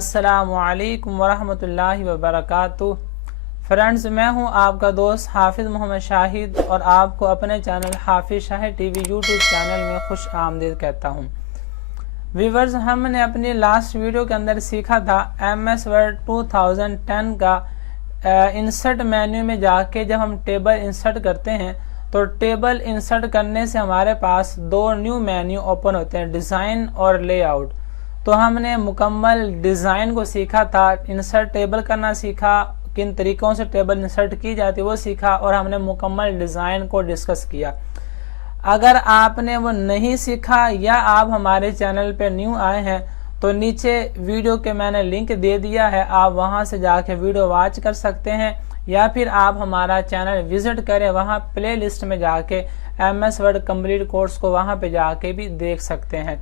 अस्सलामुअलैकुम वरहमतुल्लाहि वबरकातुह। फ्रेंड्स, मैं हूं आपका दोस्त हाफिज़ मोहम्मद शाहिद और आपको अपने चैनल हाफिज़ शाहिद टीवी यूट्यूब चैनल में खुश आमदीद कहता हूं। व्यूअर्स, हमने अपनी लास्ट वीडियो के अंदर सीखा था MS वर्ड 2010 का इंसर्ट मेन्यू में जाके जब हम टेबल इंसर्ट करते हैं तो टेबल इंसर्ट करने से हमारे पास दो न्यू मेन्यू ओपन होते हैं, डिज़ाइन और लेआउट। तो हमने मुकम्मल डिज़ाइन को सीखा था, इंसर्ट टेबल करना सीखा, किन तरीक़ों से टेबल इंसर्ट की जाती है वो सीखा, और हमने मुकम्मल डिज़ाइन को डिस्कस किया। अगर आपने वो नहीं सीखा या आप हमारे चैनल पे न्यू आए हैं तो नीचे वीडियो के मैंने लिंक दे दिया है, आप वहां से जाके वीडियो वॉच कर सकते हैं, या फिर आप हमारा चैनल विजिट करें, वहां प्ले लिस्ट में जाके MS वर्ड कंप्लीट कोर्स को वहां पे जाके भी देख सकते हैं।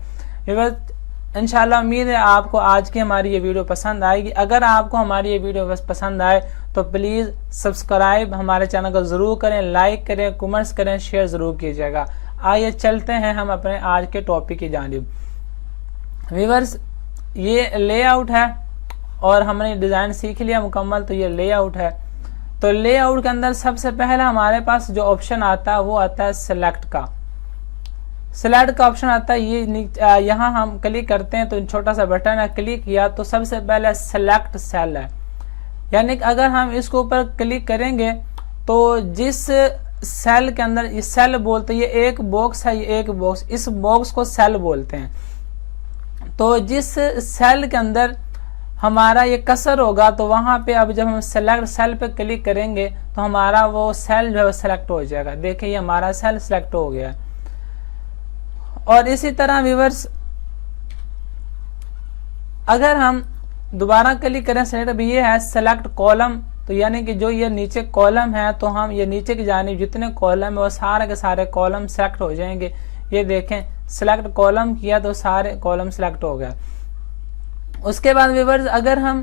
इंशाल्लाह उम्मीद है आपको आज की हमारी ये वीडियो पसंद आएगी। अगर आपको हमारी ये वीडियो बस पसंद आए तो प्लीज़ सब्सक्राइब हमारे चैनल को ज़रूर करें, लाइक करें, कमेंट्स करें, शेयर ज़रूर कीजिएगा। आइए चलते हैं हम अपने आज के टॉपिक की जानिब। व्यूअर्स, ये लेआउट है और हमने डिज़ाइन सीख लिया मुकम्मल, तो ये लेआउट है। तो लेआउट के अंदर सबसे पहला हमारे पास जो ऑप्शन आता है वो आता है सिलेक्ट का। सिलेक्ट का ऑप्शन आता है, ये यहाँ हम क्लिक करते हैं तो छोटा सा बटन है, क्लिक किया तो सबसे पहले सेलेक्ट सेल है, यानी कि अगर हम इसके ऊपर क्लिक करेंगे तो जिस सेल के अंदर ये सेल बोलते हैं, ये एक बॉक्स है, ये एक बॉक्स, इस बॉक्स को सेल बोलते हैं। तो जिस सेल के अंदर हमारा ये कसर होगा तो वहां पे अब जब हम सेलेक्ट सेल पे क्लिक करेंगे तो हमारा वो सेल जो है सेलेक्ट हो जाएगा। देखिए ये हमारा सेल सेलेक्ट हो गया। और इसी तरह व्यूअर्स, अगर हम दोबारा क्लिक करें सेलेक्ट, भी ये है सेलेक्ट कॉलम, तो यानी कि जो ये नीचे कॉलम है तो हम ये नीचे की जानिब जितने कॉलम है वो सारे के सारे कॉलम सेलेक्ट हो जाएंगे। ये देखें सेलेक्ट कॉलम किया तो सारे कॉलम सेलेक्ट हो गया। उसके बाद व्यूअर्स, अगर हम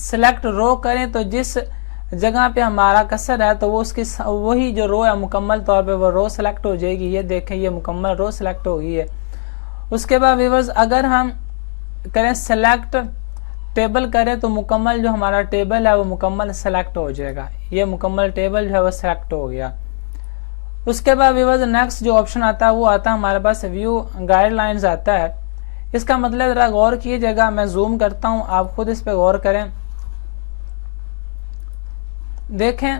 सेलेक्ट रो करें तो जिस जगह पे हमारा कसर है तो वो उसकी वही जो रो है मुकम्मल तौर पे वो रो सेलेक्ट हो जाएगी। ये देखें ये मुकम्मल रो सेलेक्ट हो गई है। उसके बाद व्यूअर्स, अगर हम करें सेलेक्ट टेबल करें तो मुकम्मल जो हमारा टेबल है वो मुकम्मल सेलेक्ट हो जाएगा। ये मुकम्मल टेबल जो है वो सेलेक्ट हो गया। उसके बाद व्यूअर्स, नेक्स्ट जो ऑप्शन आता है वो आता है हमारे पास व्यू गाइडलाइंस आता है। इसका मतलब जरा गौर कीजिएगा, मैं जूम करता हूँ, आप खुद इस पर गौर करें। देखें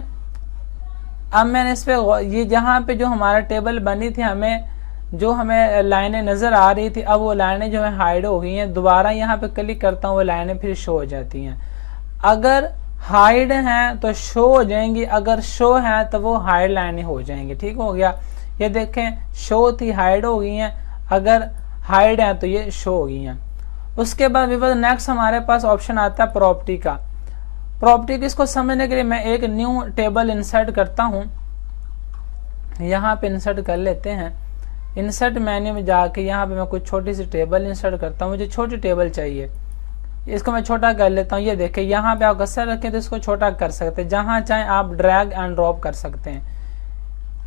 अब मैंने इस पे ये जहाँ पे जो हमारा टेबल बनी थी हमें लाइनें नजर आ रही थी, अब वो लाइनें जो है हाइड हो गई हैं। दोबारा यहाँ पे क्लिक करता हूँ वो लाइनें फिर शो हो जाती हैं। अगर हाइड हैं तो शो हो जाएंगी, अगर शो है तो वो हाइड लाइनें हो जाएंगी। ठीक हो गया। ये देखें शो थी हाइड हो गई हैं, अगर हाइड है तो ये शो हो गई हैं। उसके बाद नेक्स्ट हमारे पास ऑप्शन आता है प्रॉपर्टी का। प्रॉपर्टी की इसको समझने के लिए मैं एक न्यू टेबल इंसर्ट करता हूं। यहाँ पे इंसर्ट कर लेते हैं। इंसर्ट मेन्यू में जाके यहाँ पे मैं कुछ छोटी सी टेबल इंसर्ट करता हूँ। मुझे छोटी टेबल चाहिए, इसको मैं छोटा कर लेता हूँ। ये देखें यहाँ पे आप कसर रखें तो इसको छोटा कर सकते हैं, जहाँ चाहें आप ड्रैग एंड ड्रॉप कर सकते हैं।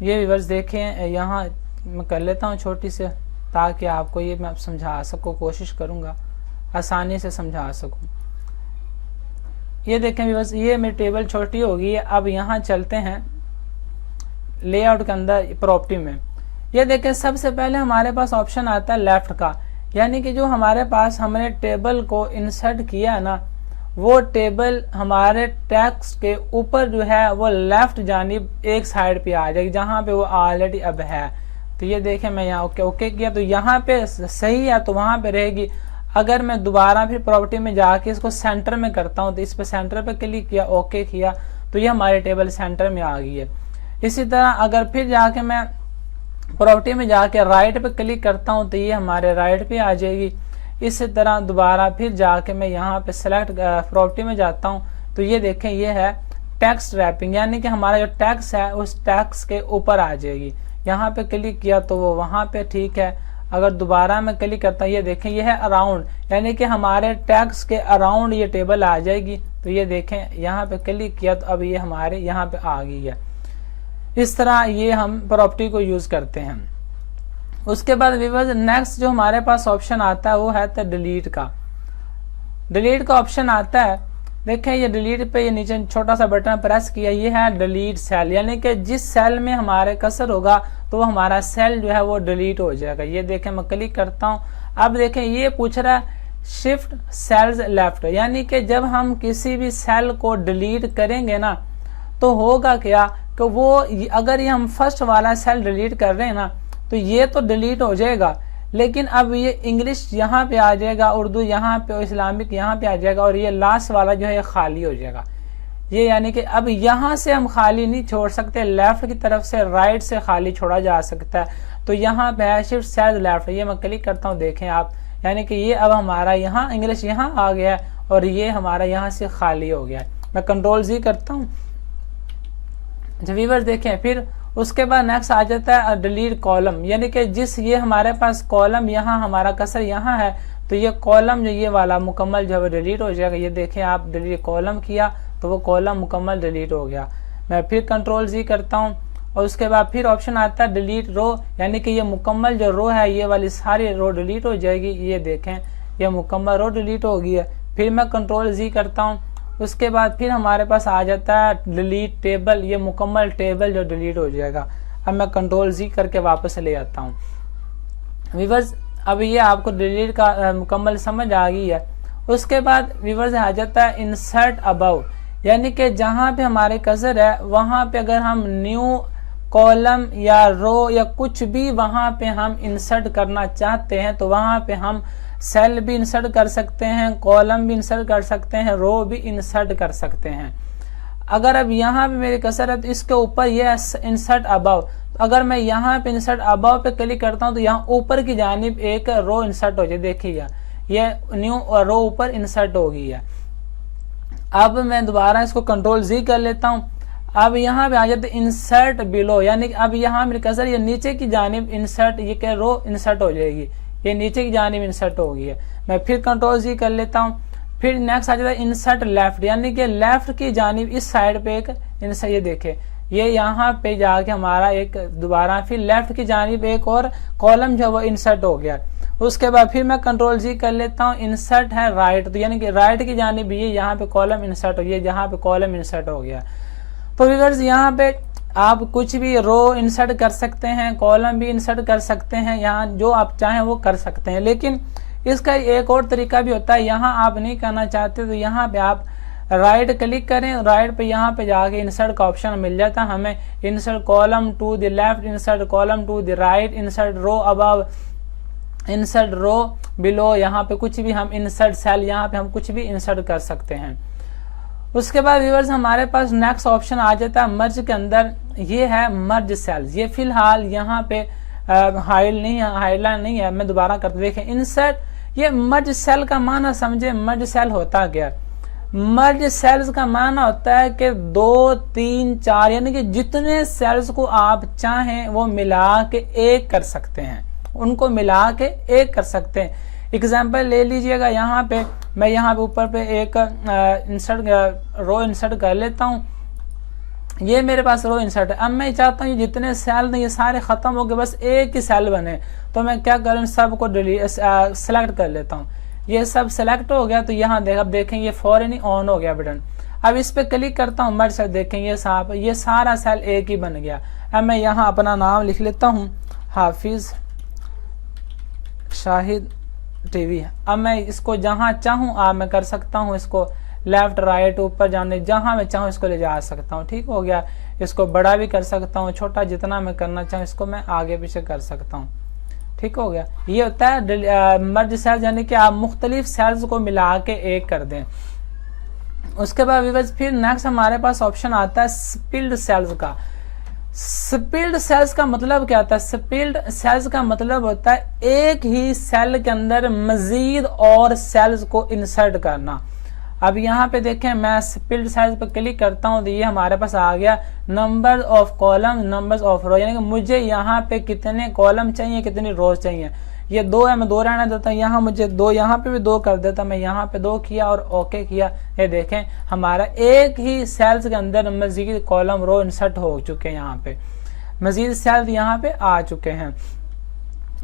ये व्यूअर्स देखें यहाँ मैं कर लेता हूँ छोटी से, ताकि आपको ये मैं समझा सकूँ, कोशिश करूँगा आसानी से समझा सकूँ। ये देखें व्यूअर्स, ये मेरी टेबल छोटी हो गई है। अब यहाँ चलते हैं लेआउट के अंदर प्रॉपर्टी में। ये देखें सबसे पहले हमारे पास ऑप्शन आता है लेफ्ट का, यानी कि जो हमारे पास हमने टेबल को इंसर्ट किया है ना, वो टेबल हमारे टेक्स्ट के ऊपर जो है वो लेफ्ट जानिब एक साइड पे आ जाएगी, जहाँ पे वो ऑलरेडी अब है। तो ये देखें मैं यहाँ ओके किया तो यहाँ पे सही है तो वहाँ पे रहेगी। अगर मैं दोबारा फिर प्रॉपर्टी में जाके इसको सेंटर में करता हूँ तो इस पे सेंटर पे क्लिक किया, ओके किया, तो ये हमारी टेबल सेंटर में आ गई है। इसी तरह अगर फिर जाके मैं प्रॉपर्टी में जाके राइट पे क्लिक करता हूँ तो ये हमारे राइट पे आ जाएगी। इसी तरह दोबारा फिर जाके मैं यहाँ पे सेलेक्ट प्रॉपर्टी में जाता हूँ तो ये देखें ये है टेक्स्ट रैपिंग, यानी कि हमारा जो टेक्स्ट है उस टेक्स्ट के ऊपर आ जाएगी। यहाँ पे क्लिक किया तो वो वहाँ पे ठीक है। अगर दोबारा मैं क्लिक करता हूँ, ये देखें ये है अराउंड, यानी कि हमारे टैक्स के अराउंड ये टेबल आ जाएगी। तो ये देखें यहाँ पे क्लिक किया तो अब ये हमारे यहाँ पे आ गई है। इस तरह ये हम प्रॉपर्टी को यूज करते हैं। उसके बाद व्यूअर्स नेक्स्ट जो हमारे पास ऑप्शन आता है वो है डिलीट का। डिलीट का ऑप्शन आता है, देखें ये डिलीट पे ये नीचे छोटा सा बटन प्रेस किया, ये है डिलीट सेल, यानी कि जिस सेल में हमारे कर्सर होगा तो हमारा सेल जो है वो डिलीट हो जाएगा। ये देखें मैं क्लिक करता हूँ, अब देखें ये पूछ रहा है शिफ्ट सेल्स लेफ्ट, यानी कि जब हम किसी भी सेल को डिलीट करेंगे ना तो होगा क्या कि वो अगर ये हम फर्स्ट वाला सेल डिलीट कर रहे हैं ना तो ये तो डिलीट हो जाएगा, लेकिन अब ये इंग्लिश यहाँ पे आ जाएगा, उर्दू यहाँ पे, इस्लामिक यहाँ पे आ जाएगा, और ये लास्ट वाला जो है खाली हो जाएगा। ये यानी कि अब यहाँ से हम खाली नहीं छोड़ सकते, लेफ्ट की तरफ से राइट से खाली छोड़ा जा सकता है। तो यहाँ पे है शिफ्ट सेल्स लेफ्ट, ये मैं क्लिक करता हूँ, देखें आप, यानी कि ये अब हमारा यहाँ इंग्लिश यहाँ आ गया है और ये हमारा यहाँ से खाली हो गया है। मैं कंट्रोल जी करता हूँ, व्यूअर्स देखें, फिर उसके बाद नेक्स्ट आ जाता है डिलीट कॉलम, यानी कि जिस ये हमारे पास कॉलम यहाँ हमारा कर्सर यहाँ है तो ये कॉलम जो ये वाला मुकम्मल जो है डिलीट हो जाएगा। ये देखें आप, डिलीट कॉलम किया तो वो कॉलम मुकम्मल डिलीट हो गया। मैं फिर कंट्रोल जी करता हूँ और उसके बाद फिर ऑप्शन आता है डिलीट रो, यानी कि ये मुकम्मल जो रो है ये वाली सारी रो डिलीट हो जाएगी। ये देखें ये मुकम्मल रो डिलीट हो गई है। फिर मैं कंट्रोल जी करता हूँ, उसके बाद फिर हमारे पास आ जाता है डिलीट टेबल, ये मुकम्मल टेबल जो डिलीट हो जाएगा। अब मैं कंट्रोल जी करके वापस ले आता हूँ। व्यूअर्स अब ये आपको डिलीट का मुकम्मल समझ आ गई है। उसके बाद व्यूअर्स आ जाता है इंसर्ट अबव, यानी कि जहाँ पे हमारे कर्सर है वहाँ पे अगर हम न्यू कॉलम या रो या कुछ भी वहाँ पे हम इंसर्ट करना चाहते हैं तो वहाँ पे हम सेल भी इंसर्ट कर सकते हैं, कॉलम भी इंसर्ट कर सकते हैं, रो भी इंसर्ट कर सकते हैं। अगर अब यहाँ पे मेरे कर्सर है तो इसके ऊपर ये इंसर्ट अबव, अगर मैं यहाँ पे इंसर्ट अबव पे क्लिक करता हूँ तो यहाँ ऊपर की जानिब एक रो इंसर्ट हो जाए, देखिए ये न्यू रो ऊपर इंसर्ट हो गई है। अब मैं दोबारा इसको कंट्रोल जी कर लेता हूँ। अब यहाँ पे आ जाते इंसर्ट बिलो, यानी अब यहाँ मेरे कर्सर ये नीचे की जानिब इंसर्ट, ये क्या रो इंसर्ट हो जाएगी, ये नीचे की जानिब इंसर्ट हो गई है। मैं फिर कंट्रोल जी कर लेता हूँ। फिर नेक्स्ट आ जाता है इंसर्ट लेफ्ट, यानी कि लेफ्ट की जानिब इस साइड पे एक इंसर्ट, ये देखे ये यहाँ पे जाके हमारा एक दोबारा फिर लेफ्ट की जानिब एक और कॉलम जो वो इंसर्ट हो गया। उसके बाद फिर मैं कंट्रोल जी कर लेता हूँ, इंसर्ट है राइट, तो यानी कि राइट की जानिब ये यहाँ पे कॉलम इंसर्ट हो गया, यहाँ पे कॉलम इंसर्ट हो गया। तो व्यूअर्स यहाँ पे आप कुछ भी रो इंसर्ट कर सकते हैं, कॉलम भी इंसर्ट कर सकते हैं, यहाँ जो आप चाहें वो कर सकते हैं। लेकिन इसका एक और तरीका भी होता है, यहाँ आप नहीं करना चाहते तो यहाँ पे आप राइट क्लिक करें, राइट पे यहाँ पे जाके इंसर्ट का ऑप्शन मिल जाता है हमें, insert column to the left, insert column to the right, insert row above, insert row below, यहाँ पे कुछ भी हम इंसर्ट सेल, यहाँ पे हम कुछ भी इंसर्ट कर सकते हैं। उसके बाद व्यूअर्स हमारे पास नेक्स्ट ऑप्शन आ जाता है मर्ज के अंदर, ये है मर्ज सेल्स। ये फिलहाल यहाँ पे हाईलाइट नहीं है, मैं दोबारा करते देखें इंसर्ट, ये मर्ज सेल का माना समझे, मर्ज सेल होता क्या? मर्ज सेल्स का माना होता है कि 2, 3, 4 यानी कि जितने सेल्स को आप चाहें वो मिला के एक कर सकते हैं, उनको मिला के एक कर सकते हैं। एग्जाम्पल ले लीजिएगा, यहाँ पे मैं यहाँ पे ऊपर पे एक रो इंसर्ट कर लेता हूँ, ये मेरे पास रो इंसर्ट है। अब मैं चाहता हूँ जितने सेल ये सारे खत्म हो गए, बस एक ही सेल बने, तो मैं क्या करूँ, सबको सेलेक्ट कर लेता हूँ। ये सब सेलेक्ट हो गया तो यहाँ अब देखें ये फौरन ही ऑन हो गया बटन। अब इस पे क्लिक करता हूँ, मर्ज सेल, देखें ये सारा सेल एक ही बन गया। अब मैं यहाँ अपना नाम लिख लेता हूँ, हाफिज शाहिद टीवी। अब मैं इसको जहां चाहूं आप मैं कर सकता हूं, इसको लेफ्ट राइट ऊपर जाने जहां मैं चाहूं इसको ले जा सकता हूं। ठीक हो गया, इसको बड़ा भी कर सकता हूं, छोटा जितना मैं करना चाहूं इसको मैं आगे पीछे कर सकता हूं। ठीक हो गया, ये होता है मर्ज सेल्स, यानी कि आप मुख्तलिफ सेल्स को मिला के एक कर दें। उसके बाद फिर नेक्स्ट हमारे पास ऑप्शन आता है स्पिल्ड सेल्स का। स्पिल्ड सेल्स का मतलब क्या होता है? स्पिल्ड सेल्स का मतलब होता है एक ही सेल के अंदर मजीद और सेल्स को इंसर्ट करना। अब यहाँ पे देखें, मैं स्पिल्ड सेल्स पर क्लिक करता हूँ तो ये हमारे पास आ गया number of column, numbers of row, यानी कि मुझे यहाँ पे कितने कॉलम चाहिए, कितनी रोज चाहिए। ये 2 है, मैं 2 रहने देता हूँ, यहाँ मुझे 2, यहाँ पे भी 2 कर देता, मैं यहाँ पे 2 किया और ओके किया। ये देखें हमारा एक ही सेल्स के अंदर मजीद कॉलम रो इंसर्ट हो चुके हैं, यहाँ पे मजीद सेल्स यहाँ पे आ चुके हैं।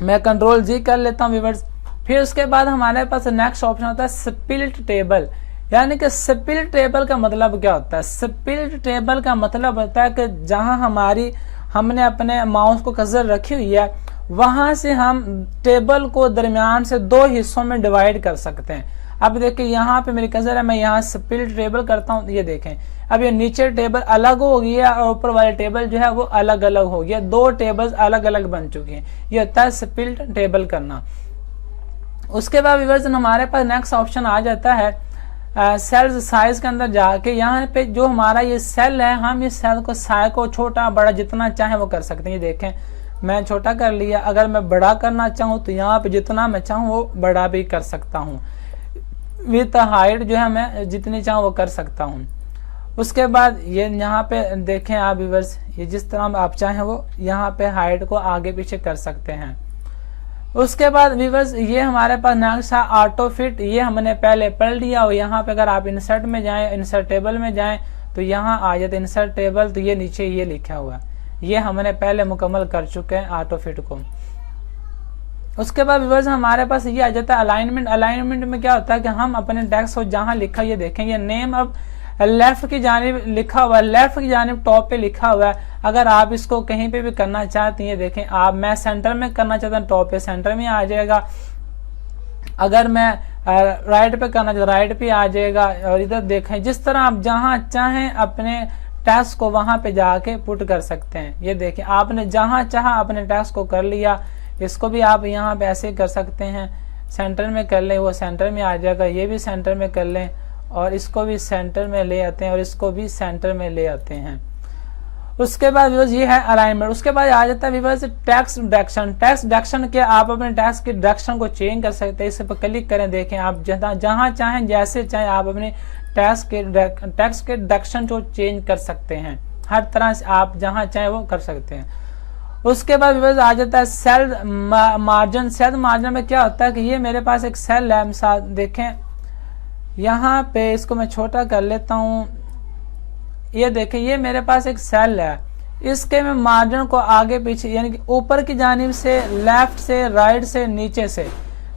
मैं कंट्रोल जी कर लेता हूँ व्यूअर्स। फिर उसके बाद हमारे पास नेक्स्ट ऑप्शन होता है स्प्लिट टेबल। यानी कि स्प्लिट टेबल का मतलब क्या होता है? स्प्लिट टेबल का मतलब होता है कि जहां हमने अपने माउस को कर्सर रखी हुई है वहां से हम टेबल को दरमियान से दो हिस्सों में डिवाइड कर सकते हैं। अब देखिए यहाँ पे मेरी कर्सर है, मैं यहाँ स्प्लिट टेबल करता हूँ, ये देखें अब ये नीचे टेबल अलग हो गई है और ऊपर वाले टेबल जो है वो अलग अलग हो गया, दो टेबल्स अलग अलग बन चुकी हैं। ये होता है स्प्लिट टेबल करना। उसके बाद व्यूअर्स हमारे पास नेक्स्ट ऑप्शन आ जाता है सेल साइज के अंदर जाके यहाँ पे जो हमारा ये सेल है, हम इस सेल को साइज को छोटा बड़ा जितना चाहे वो कर सकते हैं। ये देखें मैं छोटा कर लिया, अगर मैं बड़ा करना चाहूँ तो यहाँ पे जितना मैं चाहूँ वो बड़ा भी कर सकता हूँ। विथ हाइट जो है मैं जितनी चाहूँ वो कर सकता हूँ। उसके बाद ये यहाँ पे देखें आप व्यूअर्स, ये जिस तरह आप चाहें वो यहाँ पे हाइट को आगे पीछे कर सकते हैं। उसके बाद व्यूअर्स ये हमारे पास नेक्स्ट है ऑटो फिट। ये हमने पहले पढ़ लिया और यहाँ पे अगर आप इंसर्ट में जाएं, इंसर्ट टेबल में जाएं तो यहाँ आ जाते इंसर्ट टेबल, तो ये नीचे ये लिखा हुआ है, ये हमने पहले मुकम्मल कर चुके हैं ऑटो फिट को। उसके बाद व्यूअर्स हमारे पास ये आ जाता है अलाइनमेंट। अलाइनमेंट में क्या होता है कि हम अपने टेक्स्ट को जहाँ लिखा, ये देखें ये नेम अब लेफ्ट की जानिब लिखा हुआ है, लेफ्ट की जानिब टॉप पे लिखा हुआ है। अगर आप इसको कहीं पे भी करना चाहते हैं, देखें आप मैं सेंटर में करना चाहता हूँ, टॉप पे सेंटर में आ जाएगा। अगर मैं राइट पे करना चाहता राइट पे आ जाएगा। और इधर देखें जिस तरह आप जहां चाहें अपने टेक्स्ट को वहां पे जाके पुट कर सकते हैं। ये देखें आपने जहां चाहा अपने टेक्स्ट को कर लिया। इसको भी आप यहाँ पे ऐसे कर सकते हैं, सेंटर में कर लें वो सेंटर में आ जाएगा, ये भी सेंटर में कर लें और इसको भी सेंटर में ले आते हैं और इसको भी सेंटर में ले आते हैं। उसके बाद ये है अलाइनमेंट। उसके बाद आ जाता है viewers text direction. Text direction के आप अपने टेक्स्ट के डायरेक्शन को चेंज कर सकते हैं। इस पर क्लिक करें, देखें आप जहां चाहें जैसे चाहें आप अपने टेक्स्ट के डायरेक्शन को चेंज कर सकते हैं। हर तरह से आप जहां चाहें वो कर सकते हैं। उसके बाद व्यूअर्स आ जाता है सेल मार्जिन। सेल मार्जिन में क्या होता है कि ये मेरे पास एक सेल है, मिसाल देखें यहाँ पे, इसको मैं छोटा कर लेता हूँ। ये देखें ये मेरे पास एक सेल है, इसके मैं मार्जिन को आगे पीछे यानी कि ऊपर की जानिब से, लेफ्ट से, राइट से, नीचे से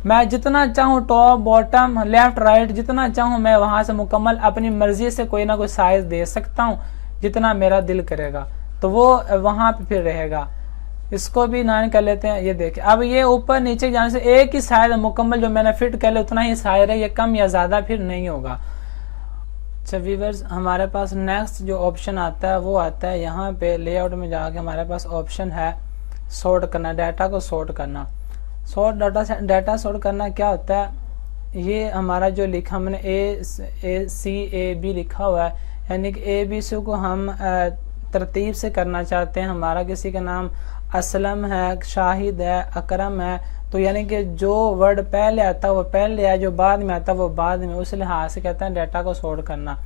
मैं जितना चाहूँ टॉप बॉटम लेफ्ट राइट जितना चाहूँ मैं वहां से मुकम्मल अपनी मर्जी से कोई ना कोई साइज दे सकता हूँ जितना मेरा दिल करेगा, तो वो वहां पे फिर रहेगा। इसको भी 9 कर लेते हैं। ये देखें अब ये ऊपर नीचे जाने से एक ही साइज मुकम्मल जो मैंने फिट कर लिया उतना ही साइज है, ये कम या ज्यादा फिर नहीं होगा। अच्छा व्यूअर्स हमारे पास नेक्स्ट जो ऑप्शन आता है वो आता है यहाँ पे लेआउट में जाके हमारे पास ऑप्शन है सॉर्ट करना, डाटा को सॉर्ट करना। डाटा सॉर्ट करना क्या होता है, ये हमारा जो लिखा हमने A-C-A-B लिखा हुआ है, यानी कि ABC को हम तरतीब से करना चाहते हैं। हमारा किसी का नाम असलम है, शाहिद है, अकरम है, तो यानी कि जो वर्ड पहले आता है वो पहले है, जो बाद में आता है वो बाद में, उस लिहाज से कहते हैं डाटा को सॉर्ट करना।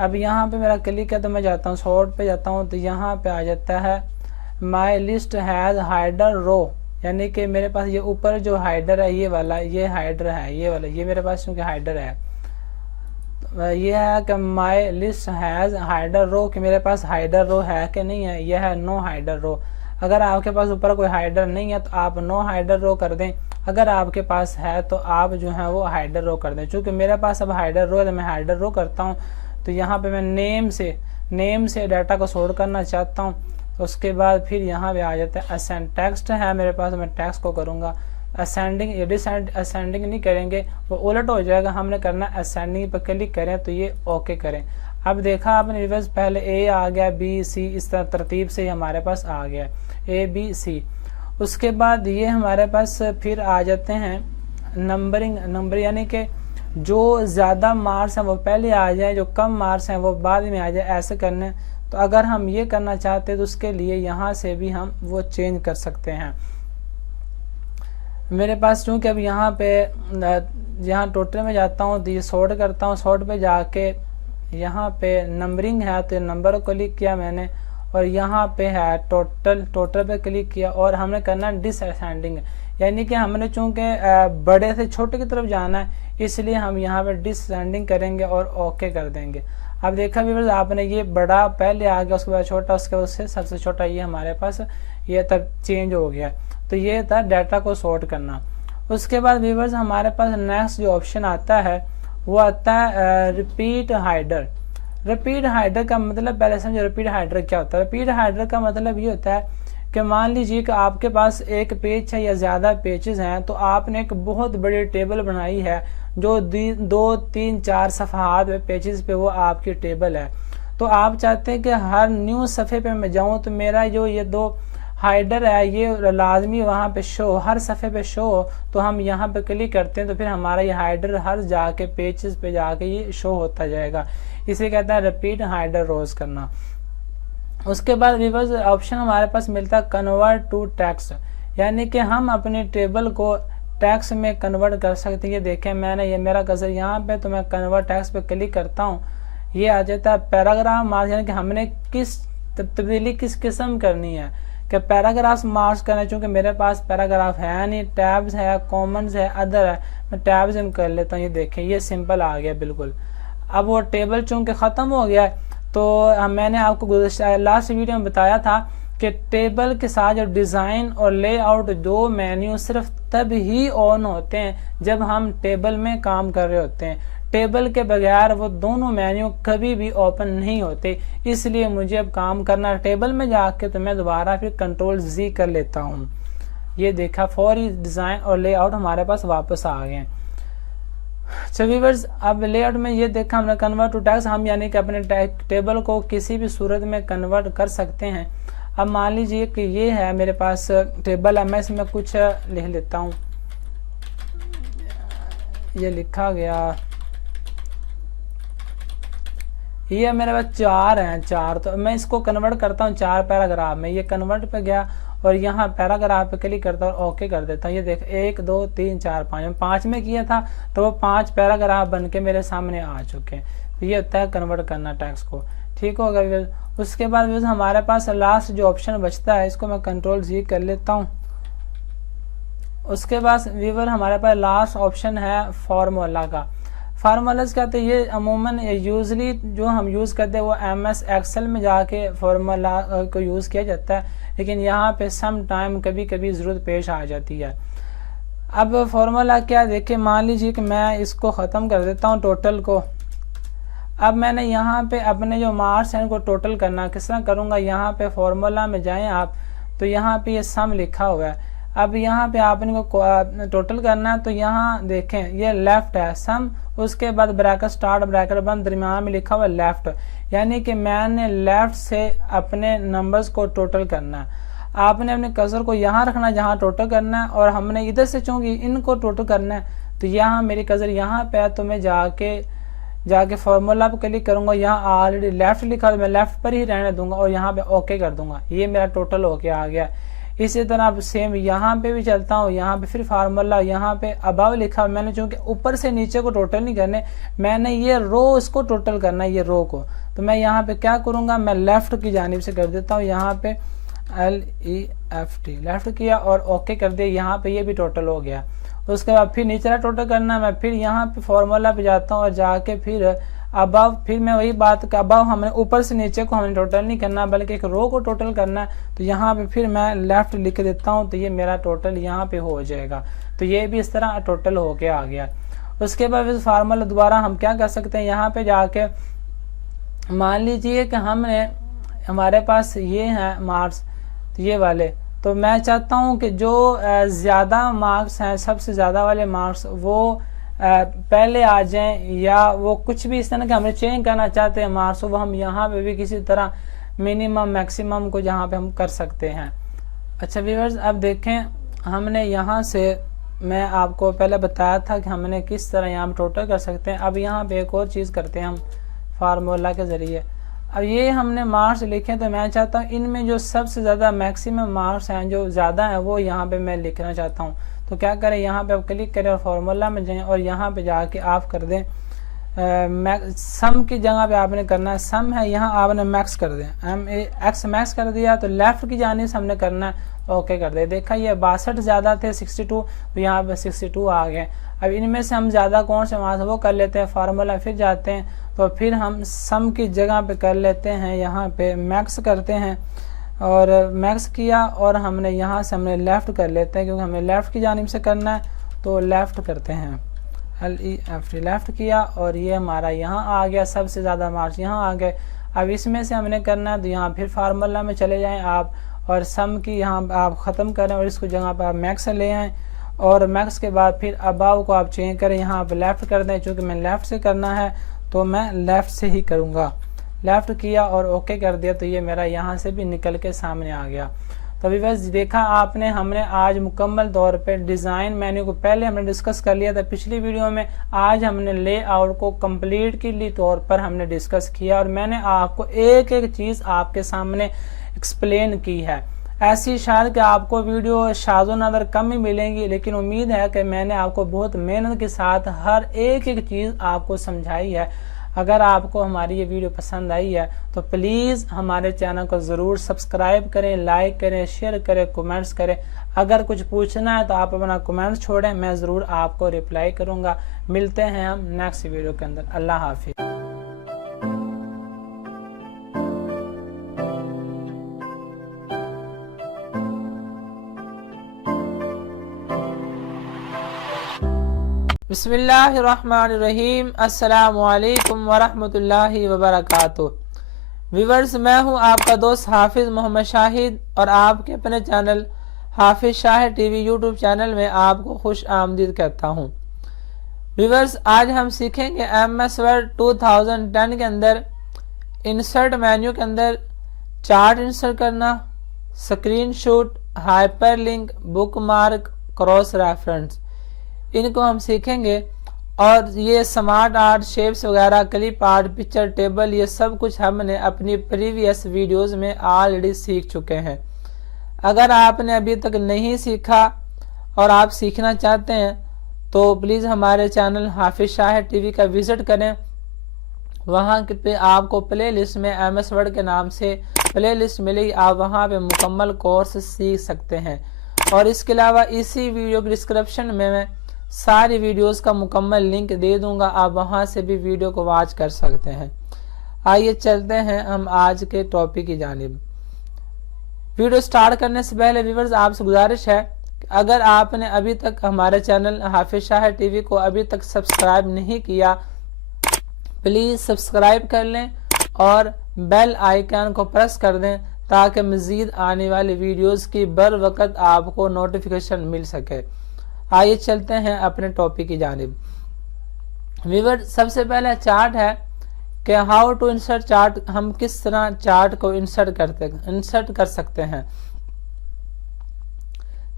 अब यहाँ पे मेरा क्लिक है तो मैं जाता हूँ सॉर्ट पे जाता हूँ तो यहाँ पे आ जाता है माई लिस्ट हैज हाइडर रो, यानी कि मेरे पास ये ऊपर जो हाइडर है ये वाला, ये हाइडर है ये वाला, ये मेरे पास क्योंकि हाइडर है ये है कि माई लिस्ट हैज हाइडर रो, कि मेरे पास हाइडर रो है कि नहीं है, यह है नो हाइडर रो। अगर आपके पास ऊपर कोई हाइडर नहीं है तो आप नो हाइडर रो कर दें, अगर आपके पास है तो आप जो है वो हाइडर रो कर दें। चूंकि मेरे पास अब हाइडर रो है तो मैं हाइडर रो करता हूँ। तो यहाँ पे मैं नेम से डाटा को सॉर्ट करना चाहता हूँ। उसके बाद फिर यहाँ पे आ जाता है असेंड। टेक्स्ट है मेरे पास, मैं टेक्स्ट को करूँगा असेंडिंग, ये असेंडिंग नहीं करेंगे वो उलट हो जाएगा, हमने करना असेंडिंग पर क्लिक करें तो ये ओके करें। अब देखा आपने रिवर्स पहले ए आ गया, बी सी, इस तरह तरतीब से हमारे पास आ गया ABC। उसके बाद ये हमारे पास फिर आ जाते हैं नंबर, यानी कि जो ज़्यादा मार्क्स हैं वो पहले आ जाए, जो कम मार्क्स हैं वो बाद में आ जाए, ऐसे करने। तो अगर हम ये करना चाहते हैं तो उसके लिए यहाँ से भी हम वो चेंज कर सकते हैं। मेरे पास चूँकि अब यहाँ पे यहाँ टोटल में जाता हूँ तो ये सॉर्ट करता हूँ, सॉर्ट पे जाके यहाँ पे नंबरिंग है तो नंबर को क्लिक किया मैंने और यहाँ पे है टोटल पे क्लिक किया और हमने करना डिसअसेंडिंग, यानी कि हमने चूंकि बड़े से छोटे की तरफ जाना है इसलिए हम यहाँ पे डिसअसेंडिंग करेंगे और ओके कर देंगे। अब देखा व्यूअर्स आपने ये बड़ा पहले आ गया, उसके बाद छोटा, उसके बाद उससे सबसे छोटा, ये हमारे पास ये तक चेंज हो गया। तो ये था डाटा को सॉर्ट करना। उसके बाद व्यूअर्स हमारे पास नेक्स्ट जो ऑप्शन आता है वो आता है रिपीट हाइडर। रिपीट हाइडर का मतलब पहले समझो रिपीट हाइडर क्या होता है। रिपीट हाइडर का मतलब ये होता है कि मान लीजिए कि आपके पास एक पेज है या ज़्यादा पेजेस हैं, तो आपने एक बहुत बड़ी टेबल बनाई है जो 2, 3, 4 सफ़हात पेजेस पे वो आपकी टेबल है। तो आप चाहते हैं कि हर न्यू सफ़े पे मैं जाऊं तो मेरा जो ये 2 हाइडर है ये लाजमी वहाँ पे शो, हर सफ़े पे शो हो। तो हम यहाँ पे क्लिक करते हैं तो फिर हमारा ये हाइडर हर जाके पेजेस पे जाके ये शो होता जाएगा। इसे कहता है रिपीट हाइडर रोज करना। उसके बाद व्यूअर्स ऑप्शन हमारे पास मिलता है कन्वर्ट टू टेक्स्ट, यानी कि हम अपने टेबल को टेक्स्ट में कन्वर्ट कर सकते हैं। ये देखें मैंने ये मेरा कर्सर यहाँ पे, तो मैं कन्वर्ट टेक्स्ट पे क्लिक करता हूँ, ये आ जाता है पैराग्राफ मार्क्स, यानी कि हमने किस तब्दीली किस किस्म करनी है कि पैराग्राफ मार्क्स करना है। चूँकि मेरे पास पैराग्राफ है नहीं, टैब्स है, कॉमन्स है, अदर है, मैं टैब्स में कर लेता हूँ। ये देखें ये सिंपल आ गया बिल्कुल। अब वो टेबल चूँकि ख़त्म हो गया है, तो मैंने आपको गुज़श्ता लास्ट वीडियो में बताया था कि टेबल के साथ जो डिज़ाइन और लेआउट 2 मेन्यू सिर्फ तब ही ऑन होते हैं जब हम टेबल में काम कर रहे होते हैं। टेबल के बगैर वो दोनों मेन्यू कभी भी ओपन नहीं होते। इसलिए मुझे अब काम करना टेबल में जाके, तो मैं दोबारा फिर Ctrl+Z कर लेता हूँ। ये देखा फौरी डिज़ाइन और लेआउट हमारे पास वापस आ गए। तो व्यूअर्स अब लेआउट में ये देखा हमने कन्वर्ट टू टेक्स्ट, हम यानी कि अपने टेबल को किसी भी सूरत में कन्वर्ट कर सकते हैं। अब मान लीजिए कि ये है मेरे पास टेबल है, मैं इसमें कुछ लिख लेता हूँ। ये लिखा गया, ये मेरे पास 4 हैं, 4, तो मैं इसको कन्वर्ट करता हूँ 4 पैराग्राफ में। ये कन्वर्ट पे गया और यहाँ पैराग्राफ पे क्लिक करता हूँ, ओके कर देता हूँ। ये देख 1, 2, 3, 4, 5, 5 में किया था तो वो 5 पैराग्राफ बन के मेरे सामने आ चुके हैं। तो ये होता है कन्वर्ट करना टेक्स्ट को, ठीक होगा। उसके बाद हमारे पास लास्ट जो ऑप्शन बचता है, इसको मैं Ctrl+Z कर लेता हूँ। उसके बाद व्यूअर हमारे पास लास्ट ऑप्शन है फार्मूला का। फार्मूलाज क्या होते हैं, ये अमूमन यूजली जो हम यूज़ करते हैं वो MS एक्सेल में जाके फार्मूला को यूज़ किया जाता है, लेकिन यहाँ पे सम टाइम कभी कभी ज़रूरत पेश आ जाती है। अब फार्मूला क्या, देखिए मान लीजिए कि मैं इसको ख़त्म कर देता हूँ टोटल को। अब मैंने यहाँ पे अपने जो मार्क्स हैं उनको टोटल करना, किस तरह करूँगा, यहाँ पे फार्मूला में जाएं आप, तो यहाँ पे ये सम लिखा हुआ है। अब यहाँ पे आपने को टोटल करना है, तो यहाँ देखें ये लेफ्ट है सम, उसके बाद ब्रैकेट स्टार्ट ब्रैकेट बंद, दरमियान में लिखा हुआ लेफ्ट, यानी कि मैंने लेफ्ट से अपने नंबर्स को टोटल करना है। आपने अपने कर्सर को यहाँ रखना है जहाँ टोटल करना है, और हमने इधर से चूँकि इनको टोटल करना है, तो यहाँ मेरी कर्सर यहाँ पे है, तो मैं जाके फार्मूला पर क्लिक करूँगा। यहाँ ऑलरेडी लेफ्ट लिखा है, मैं लेफ्ट पर ही रहने दूंगा और यहाँ पे ओके कर दूंगा। ये मेरा टोटल होके आ गया। इसी तरह अब सेम यहाँ पे भी चलता हूँ, यहाँ पे फिर फार्मूला, यहाँ पे अबव लिखा, मैंने चूँकि ऊपर से नीचे को टोटल नहीं करने, मैंने ये रो इसको टोटल करना है, ये रो को। तो मैं यहाँ पे क्या करूँगा, मैं लेफ्ट की जानिब से कर देता हूँ, यहाँ पे LEFT लेफ्ट किया और ओके कर दिया। यहाँ पे ये भी टोटल हो गया। उसके बाद फिर नीचे टोटल करना, मैं फिर यहाँ पे फार्मूला पे जाता हूँ और जाके फिर अबव, फिर मैं वही बात का अबव हमें ऊपर से नीचे को हमें टोटल नहीं करना बल्कि एक रो को टोटल करना है। तो यहाँ पे फिर मैं लेफ्ट लिख देता हूँ, तो ये मेरा टोटल यहाँ पे हो जाएगा। तो ये भी इस तरह टोटल होके आ गया। उसके बाद इस फार्मूला दोबारा हम क्या कर सकते हैं, यहाँ पे जाके मान लीजिए कि हमारे पास ये हैं मार्क्स, तो ये वाले, तो मैं चाहता हूँ कि जो ज़्यादा मार्क्स हैं, सबसे ज़्यादा वाले मार्क्स वो पहले आ जाएं, या वो कुछ भी इस तरह के हमें चेंज करना चाहते हैं मार्क्स, वो हम यहाँ पे भी किसी तरह मिनिमम मैक्सिमम को जहाँ पे हम कर सकते हैं। अच्छा व्यूअर्स अब देखें, हमने यहाँ से मैं आपको पहले बताया था कि हमने किस तरह यहाँ पे टोटल कर सकते हैं। अब यहाँ पे एक और चीज़ करते हैं हम फार्मूला के ज़रिए। अब ये हमने मार्क्स लिखे, तो मैं चाहता हूँ इनमें जो सबसे ज़्यादा मैक्सिमम मार्क्स हैं, जो ज़्यादा हैं, वो यहाँ पे मैं लिखना चाहता हूँ। तो क्या करें, यहाँ पे आप क्लिक करें और फार्मूला में जाएं और यहाँ पे जाके आप कर दें सम की जगह पे आपने करना है, सम है यहाँ आपने मैक्स कर दें, MAX मैक्स कर दिया। तो लेफ्ट की जानिब से हमने करना है, ओके कर दे। देखा ये 62 ज़्यादा थे 62, तो यहाँ पे 62 आ गए। अब इनमें से हम ज़्यादा कौन से मार्क्स वो कर लेते हैं, फार्मूला फिर जाते हैं, तो फिर हम सम की जगह पे कर लेते हैं, यहाँ पे मैक्स करते हैं और मैक्स किया और हमने यहाँ से हमने लेफ़्ट कर लेते हैं, क्योंकि हमें लेफ़्ट की जानिब से करना है। तो लेफ़्ट करते हैं, LEFT लेफ़्ट किया और ये हमारा यहाँ आ गया, सबसे ज़्यादा मार्क्स यहाँ आ गए। अब इसमें से हमने करना है तो यहाँ फिर फार्मूला में चले जाएं आप और सम की यहाँ आप ख़त्म करें और इसको जगह पर आप मैक्स ले आएँ और मैक्स के बाद फिर अबाव को आप चेंज करें, यहाँ आप लेफ़्ट कर दें। चूँकि मैं लेफ़्ट से करना है तो मैं लेफ़्ट से ही करूँगा। लेफ़्ट किया और ओके कर दिया तो ये मेरा यहाँ से भी निकल के सामने आ गया। तो अभी बस देखा आपने, हमने आज मुकम्मल तौर पे डिज़ाइन मेन्यू को पहले हमने डिस्कस कर लिया था पिछली वीडियो में। आज हमने लेआउट को कम्प्लीटली तौर पर हमने डिस्कस किया और मैंने आपको एक एक चीज़ आपके सामने एक्सप्लेन की है। ऐसी शायद कि आपको वीडियो शाज़ो नज़र कम ही मिलेंगी, लेकिन उम्मीद है कि मैंने आपको बहुत मेहनत के साथ हर एक एक चीज़ आपको समझाई है। अगर आपको हमारी ये वीडियो पसंद आई है तो प्लीज़ हमारे चैनल को ज़रूर सब्सक्राइब करें, लाइक करें, शेयर करें, कमेंट्स करें। अगर कुछ पूछना है तो आप अपना कमेंट्स छोड़ें, मैं ज़रूर आपको रिप्लाई करूँगा। मिलते हैं हम नेक्स्ट वीडियो के अंदर। अल्लाह हाफिज़। बिस्मिल्लाहिर्रहमानिर्रहीम। अस्सलामुअलैकुम वरहमतुल्लाहि वबरकातुहू। व्यूअर्स, मैं हूं आपका दोस्त हाफिज़ मोहम्मद शाहिद और आपके अपने चैनल हाफिज़ शाहिद टीवी यूट्यूब चैनल में आपको खुश आमदीद कहता हूं। व्यूअर्स, आज हम सीखेंगे MS वर्ड 2010 के अंदर इंसर्ट मेन्यू के अंदर चार्ट इंसर्ट करना, screenshot, hyperlink, bookmark, cross reference, इनको हम सीखेंगे। और ये स्मार्ट आर्ट, शेप्स वगैरह, क्लिप आर्ट, पिक्चर टेबल, ये सब कुछ हमने अपनी प्रीवियस वीडियोस में ऑलरेडी सीख चुके हैं। अगर आपने अभी तक नहीं सीखा और आप सीखना चाहते हैं तो प्लीज़ हमारे चैनल हाफिज़ शाहिद टीवी का विज़िट करें। वहाँ पे आपको प्ले लिस्ट में MS वर्ड के नाम से प्ले लिस्ट मिलेगी, आप वहाँ पे मुकम्मल कोर्स सीख सकते हैं। और इसके अलावा इसी वीडियो के डिस्क्रिप्शन में मैं सारी वीडियोस का मुकम्मल लिंक दे दूंगा, आप वहां से भी वीडियो को वॉच कर सकते हैं। आइए चलते हैं हम आज के टॉपिक की जानिब। वीडियो स्टार्ट करने से पहले व्यूअर्स आपसे गुजारिश है कि अगर आपने अभी तक हमारे चैनल हाफिज़ शाहिद टीवी को अभी तक सब्सक्राइब नहीं किया, प्लीज़ सब्सक्राइब कर लें और बेल आइकन को प्रेस कर दें ताकि मज़ीद आने वाली वीडियोस की बर वक़्त आपको नोटिफिकेशन मिल सके। आइए चलते हैं अपने टॉपिक की जानिब। व्यूअर, सबसे पहले चार्ट है कि हाउ टू इंसर्ट चार्ट, हम किस तरह चार्ट को इंसर्ट कर सकते हैं।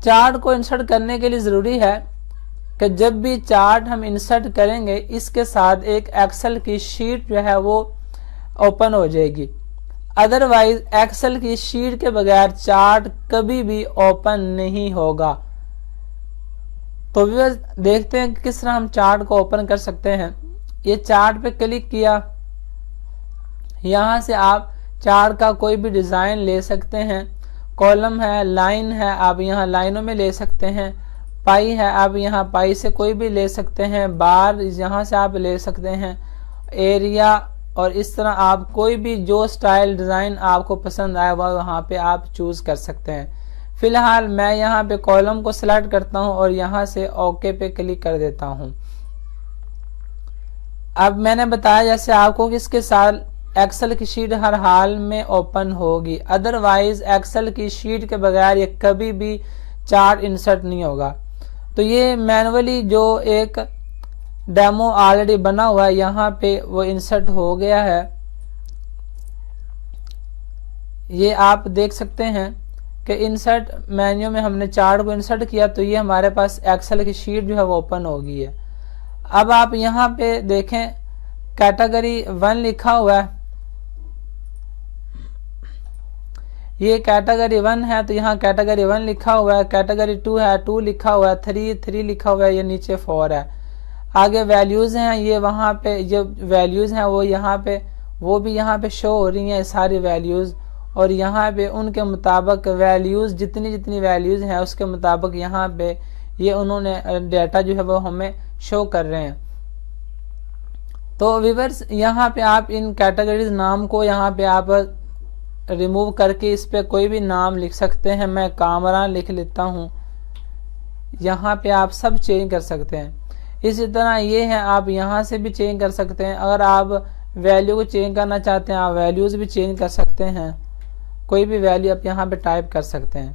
चार्ट को इंसर्ट करने के लिए ज़रूरी है कि जब भी चार्ट हम इंसर्ट करेंगे इसके साथ एक एक्सेल की शीट जो है वो ओपन हो जाएगी। अदरवाइज एक्सेल की शीट के बगैर चार्ट कभी भी ओपन नहीं होगा। तो व्यूअर्स, देखते हैं कि किस तरह हम चार्ट को ओपन कर सकते हैं। ये चार्ट पे क्लिक किया, यहाँ से आप चार्ट का कोई भी डिज़ाइन ले सकते हैं। कॉलम है, लाइन है, आप यहाँ लाइनों में ले सकते हैं। पाई है, आप यहाँ पाई से कोई भी ले सकते हैं। बार यहाँ से आप ले सकते हैं। एरिया, और इस तरह आप कोई भी जो स्टाइल डिज़ाइन आपको पसंद आए वह वहाँ पे आप चूज़ कर सकते हैं। फिलहाल मैं यहाँ पे कॉलम को सिलेक्ट करता हूँ और यहाँ से ओके पे क्लिक कर देता हूँ। अब मैंने बताया जैसे आपको कि इसके साथ एक्सेल की शीट हर हाल में ओपन होगी, अदरवाइज एक्सेल की शीट के बगैर ये कभी भी चार्ट इंसर्ट नहीं होगा। तो ये मैनुअली जो एक डेमो ऑलरेडी बना हुआ है यहाँ पे वो इंसर्ट हो गया है, ये आप देख सकते हैं कि इंसर्ट मेन्यू में हमने चार्ट को इंसर्ट किया तो ये हमारे पास एक्सेल की शीट जो है वो ओपन हो गई है। अब आप यहाँ पे देखें कैटेगरी 1 लिखा हुआ है, ये कैटेगरी 1 है तो यहाँ कैटेगरी 1 लिखा हुआ है। कैटेगरी 2 है, 2 लिखा हुआ है। 3 लिखा हुआ है, ये नीचे 4 है। आगे वैल्यूज़ हैं, ये वहाँ पे जो वैल्यूज़ हैं वो यहाँ पे वो भी यहाँ पे शो हो रही हैं सारी वैल्यूज़, और यहाँ पे उनके मुताबिक वैल्यूज़ जितनी वैल्यूज़ हैं उसके मुताबिक यहाँ पे ये उन्होंने डाटा जो है वो हमें शो कर रहे हैं। तो व्यूअर्स, यहाँ पे आप इन कैटेगरीज नाम को यहाँ पे आप रिमूव करके इस पे कोई भी नाम लिख सकते हैं। मैं कामरान लिख लेता हूँ, यहाँ पे आप सब चेंज कर सकते हैं। इसी तरह ये है, आप यहाँ से भी चेंज कर सकते हैं। अगर आप वैल्यू को चेंज करना चाहते हैं, आप वैल्यूज़ भी चेंज कर सकते हैं। कोई भी वैल्यू आप यहाँ पे टाइप कर सकते हैं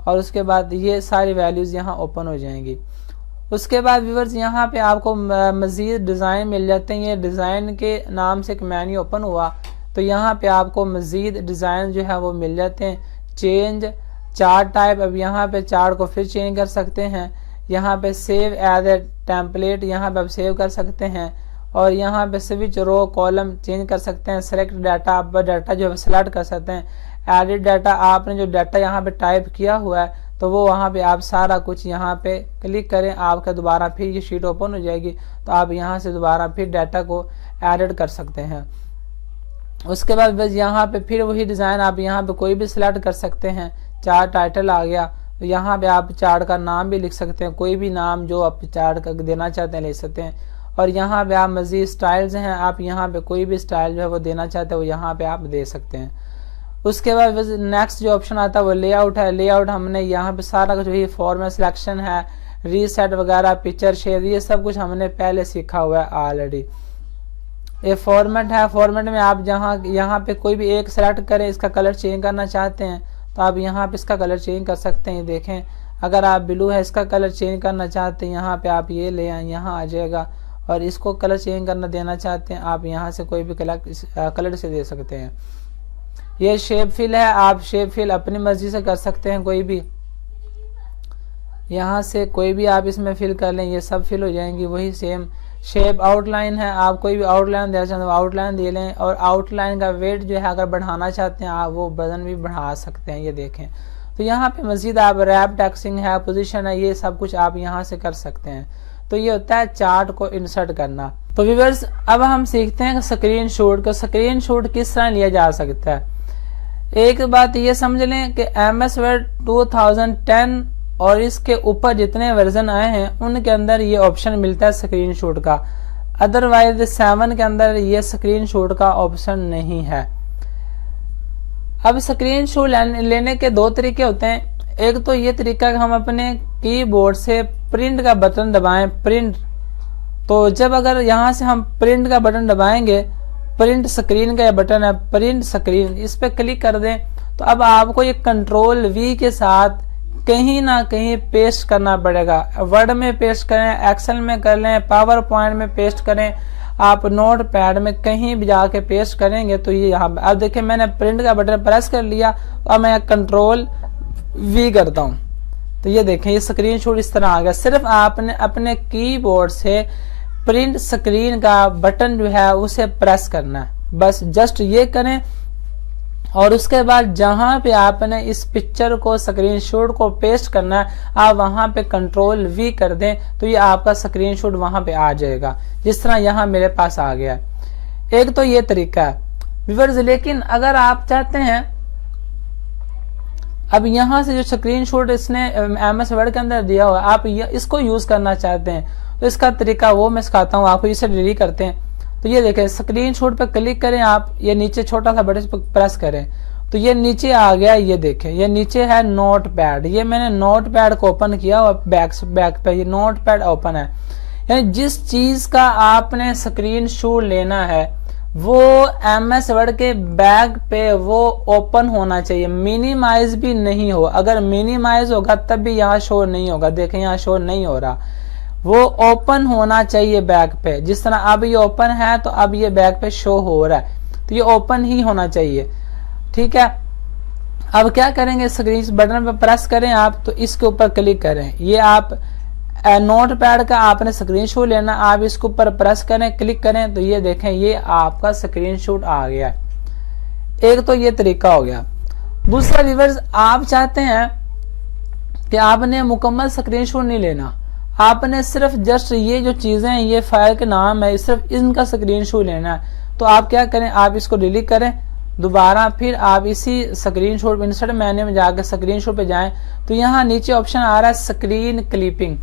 और उसके बाद ये सारी वैल्यूज़ यहाँ ओपन हो जाएंगी। उसके बाद व्यूअर्स यहाँ पे आपको मज़ीद डिज़ाइन मिल जाते हैं। ये डिज़ाइन के नाम से एक मेन्यू ओपन हुआ तो यहाँ पे आपको मज़ीद डिज़ाइन जो है वो मिल जाते हैं। चेंज चार्ट टाइप, अब यहाँ पे चार्ट को फिर चेंज कर सकते हैं। यहाँ पे सेव एज ए टेम्पलेट, यहाँ पे आप सेव कर सकते हैं। और यहाँ पे स्विच रो कॉलम चेंज कर सकते हैं। सेलेक्ट डाटा, आप डाटा जो है सेलेक्ट कर सकते हैं। एडिट डाटा, आपने जो डाटा यहाँ पे टाइप किया हुआ है तो वो वहाँ पे आप सारा कुछ यहाँ पे क्लिक करें, आपका दोबारा फिर ये शीट ओपन हो जाएगी। तो आप यहाँ से दोबारा फिर डाटा को एडिट कर सकते हैं। उसके बाद बस यहाँ पे फिर वही डिज़ाइन आप यहाँ पे कोई भी सिलेक्ट कर सकते हैं। चार्ट टाइटल आ गया तो यहाँ पे आप चार्ट का नाम भी लिख सकते हैं, कोई भी नाम जो आप चार्ट का देना चाहते हैं ले सकते हैं। और यहाँ पे आप मज़ीद स्टाइल्स हैं, आप यहाँ पे कोई भी स्टाइल जो है वो देना चाहते हैं वो यहाँ पे आप दे सकते हैं। उसके बाद नेक्स्ट जो ऑप्शन आता है वो लेआउट है। लेआउट हमने यहाँ पे सारा कुछ वही फॉर्मेट सिलेक्शन है, रीसेट वगैरह, पिक्चर शेयर, ये सब कुछ हमने पहले सीखा हुआ है ऑलरेडी। ये फॉर्मेट है, फॉर्मेट में आप यहाँ पे कोई भी एक सेलेक्ट करें, इसका कलर चेंज करना चाहते हैं तो आप यहाँ पे इसका कलर चेंज कर सकते हैं। देखें, अगर आप ब्लू है इसका कलर चेंज करना चाहते हैं यहाँ पे आप ये ले आए, यहाँ आ जाएगा। और इसको कलर चेंज करना देना चाहते हैं आप यहाँ से कोई भी कलर से दे सकते हैं। ये शेप फिल है, आप शेप फिल अपनी मर्जी से कर सकते हैं, कोई भी यहाँ से कोई भी आप इसमें फिल कर लें, ये सब फिल हो जाएंगी। वही सेम शेप आउटलाइन है, आप कोई भी आउटलाइन देना चाहते हैं आउटलाइन दे लें। और आउटलाइन का वेट जो है अगर बढ़ाना चाहते हैं आप वो वजन भी बढ़ा सकते हैं, ये देखें। तो यहाँ पे मजीद आप रैप टेक्सिंग है, पोजीशन है, ये सब कुछ आप यहाँ से कर सकते हैं। तो ये होता है चार्ट को इंसर्ट करना। तो व्यूअर्स अब हम सीखते हैं स्क्रीन शॉट को। स्क्रीन शॉट किस तरह लिया जा सकता है। एक बात ये समझ लें कि MS Word 2010 और इसके ऊपर जितने वर्जन आए हैं उनके अंदर ये ऑप्शन मिलता है स्क्रीनशॉट का। अदरवाइज 7 के अंदर ये स्क्रीनशॉट का ऑप्शन नहीं है। अब स्क्रीनशॉट लेने के दो तरीके होते हैं। एक तो ये तरीका कि हम अपने कीबोर्ड से प्रिंट का बटन दबाएं, प्रिंट। तो जब अगर यहाँ से हम प्रिंट का बटन दबाएंगे, प्रिंट स्क्रीन का बटन है प्रिंट स्क्रीन, इस पे क्लिक कर दें तो अब आपको ये कंट्रोल V के साथ कहीं ना कहीं पेस्ट करना पड़ेगा। वर्ड में पेस्ट करें, एक्सेल में कर लें, पावर पॉइंट में पेस्ट करें, आप नोट पैड में कहीं भी जाके पेस्ट करेंगे तो ये यहाँ अब देखिए मैंने प्रिंट का बटन प्रेस कर लिया। अब मैं कंट्रोल V करता हूँ तो ये देखें ये स्क्रीनशॉट इस तरह आ गया। सिर्फ आपने अपने कीबोर्ड से प्रिंट स्क्रीन का बटन जो है उसे प्रेस करना है, बस जस्ट ये करें। और उसके बाद जहां पे आपने इस पिक्चर को स्क्रीनशॉट को पेस्ट करना है आप वहां पे कंट्रोल V कर दें तो ये आपका स्क्रीनशॉट वहां पे आ जाएगा, जिस तरह यहाँ मेरे पास आ गया। एक तो ये तरीका है व्यूअर्स। लेकिन अगर आप चाहते हैं अब यहाँ से जो स्क्रीनशॉट इसने MS Word के अंदर दिया हुआ आप इसको यूज करना चाहते हैं तो इसका तरीका वो मैं सिखाता हूँ आपको। इसे डिलीट करते हैं तो ये देखें स्क्रीनशॉट पे क्लिक करें आप, ये नीचे छोटा सा बटन पर प्रेस करें तो ये नीचे आ गया। ये देखें ये नीचे है नोट पैड, ये मैंने नोट पैड को ओपन किया और बैक पे ये नोट पैड ओपन है। यानी जिस चीज का आपने स्क्रीनशॉट लेना है वो MS Word के बैक पे वो ओपन होना चाहिए, मिनिमाइज भी नहीं हो। अगर मिनिमाइज होगा तब भी यहाँ शो नहीं होगा, देखें यहाँ शो नहीं हो रहा, वो ओपन होना चाहिए बैक पे। जिस तरह अब ये ओपन है तो अब ये बैक पे शो हो रहा है तो ये ओपन ही होना चाहिए, ठीक है। अब क्या करेंगे, स्क्रीन बटन पे प्रेस करें आप तो इसके ऊपर क्लिक करें। ये आप नोट पैड का आपने स्क्रीनशॉट लेना, आप इसके ऊपर प्रेस करें क्लिक करें तो ये देखें ये आपका स्क्रीनशॉट आ गया। एक तो ये तरीका हो गया। दूसरा व्यूअर्स आप चाहते हैं कि आपने मुकम्मल स्क्रीनशॉट नहीं लेना, आपने सिर्फ जस्ट ये जो चीजें हैं ये फाइल के नाम है सिर्फ इनका स्क्रीनशॉट लेना है तो आप क्या करें, आप इसको डिलीट करें दोबारा, फिर आप इसी स्क्रीनशॉट इंसर्ट मेन्यू में जाकर स्क्रीनशॉट पे जाएं तो यहाँ नीचे ऑप्शन आ रहा है स्क्रीन क्लिपिंग।